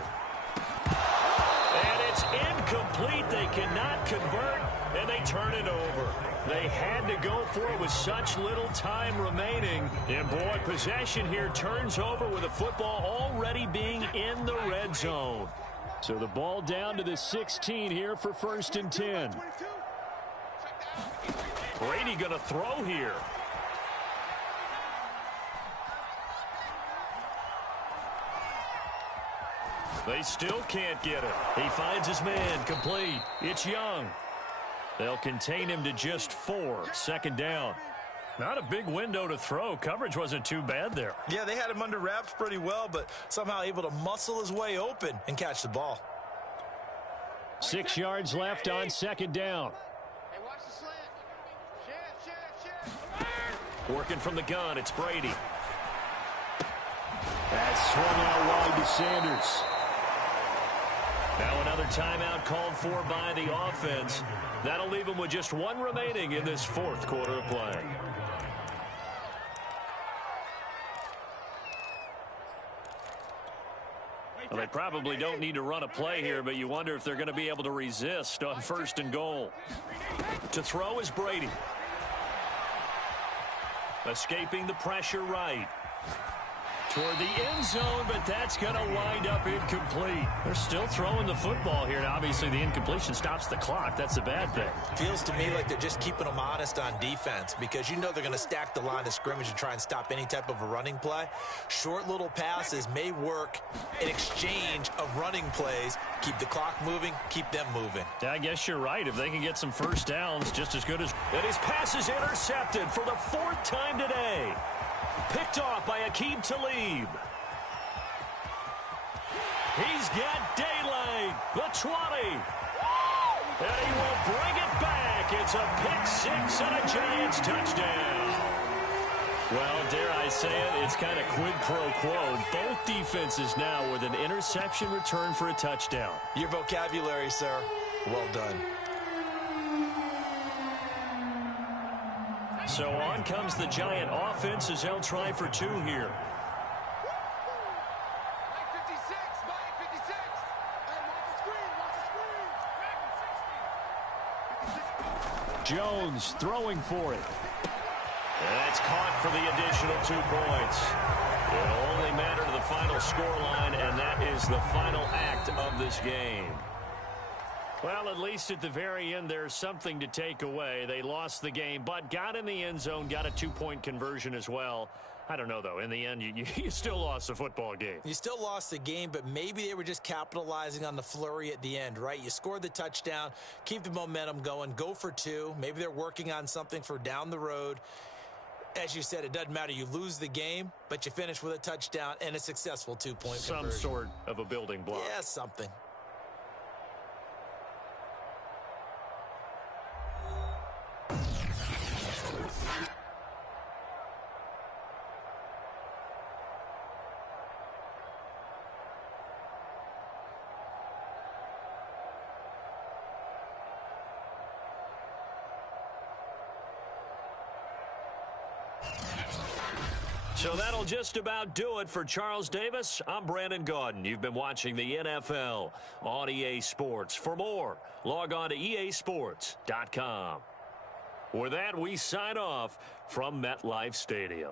And it's incomplete. They cannot convert, and they turn it over. They had to go for it with such little time remaining. And, boy, possession here turns over with the football already being in the red zone. So the ball down to the 16 here for 1st and 10. Brady going to throw here. They still can't get it. He finds his man, complete. It's Young. They'll contain him to just 4. 2nd down. Not a big window to throw. Coverage wasn't too bad there. Yeah, they had him under wraps pretty well, but somehow able to muscle his way open and catch the ball. 6 yards left on second down. Hey, watch the slant. Shift. Working from the gun, it's Brady. That's swung out wide to Sanders. Now another timeout called for by the offense. That'll leave them with just one remaining in this fourth quarter of play. Well, they probably don't need to run a play here, but you wonder if they're going to be able to resist on first and goal. To throw is Brady. Escaping the pressure right. Toward the end zone, but that's going to wind up incomplete. They're still throwing the football here, and obviously the incompletion stops the clock. That's a bad thing. Feels to me like they're just keeping them honest on defense because you know they're going to stack the line of scrimmage and try and stop any type of a running play. Short little passes may work in exchange of running plays. Keep the clock moving, keep them moving. Yeah, I guess you're right. If they can get some first downs, just as good as... And his pass is intercepted for the fourth time today. Picked off by Aqib Talib. He's got daylight. The 20. And he will bring it back. It's a pick six and a Giants touchdown. Well, dare I say it, it's kind of quid pro quo. Both defenses now with an interception return for a touchdown. Your vocabulary, sir. Well done. So on comes the Giant offense as they'll try for two here. Mike 56. Mike 56. Hey, watch the screen. Watch the screen. Jones throwing for it. That's caught for the additional 2 points. It'll only matter to the final scoreline, and that is the final act of this game. Well, at least at the very end, there's something to take away. They lost the game, but got in the end zone, got a 2-point conversion as well. I don't know, though. In the end, you still lost the football game. You still lost the game, but maybe they were just capitalizing on the flurry at the end, right? You scored the touchdown, keep the momentum going, go for 2. Maybe they're working on something for down the road. As you said, it doesn't matter. You lose the game, but you finish with a touchdown and a successful 2-point conversion. Some sort of a building block. Yeah, something. So that'll just about do it for Charles Davis. I'm Brandon Gaudin. You've been watching the NFL on EA Sports. For more, log on to easports.com. With that, we sign off from MetLife Stadium.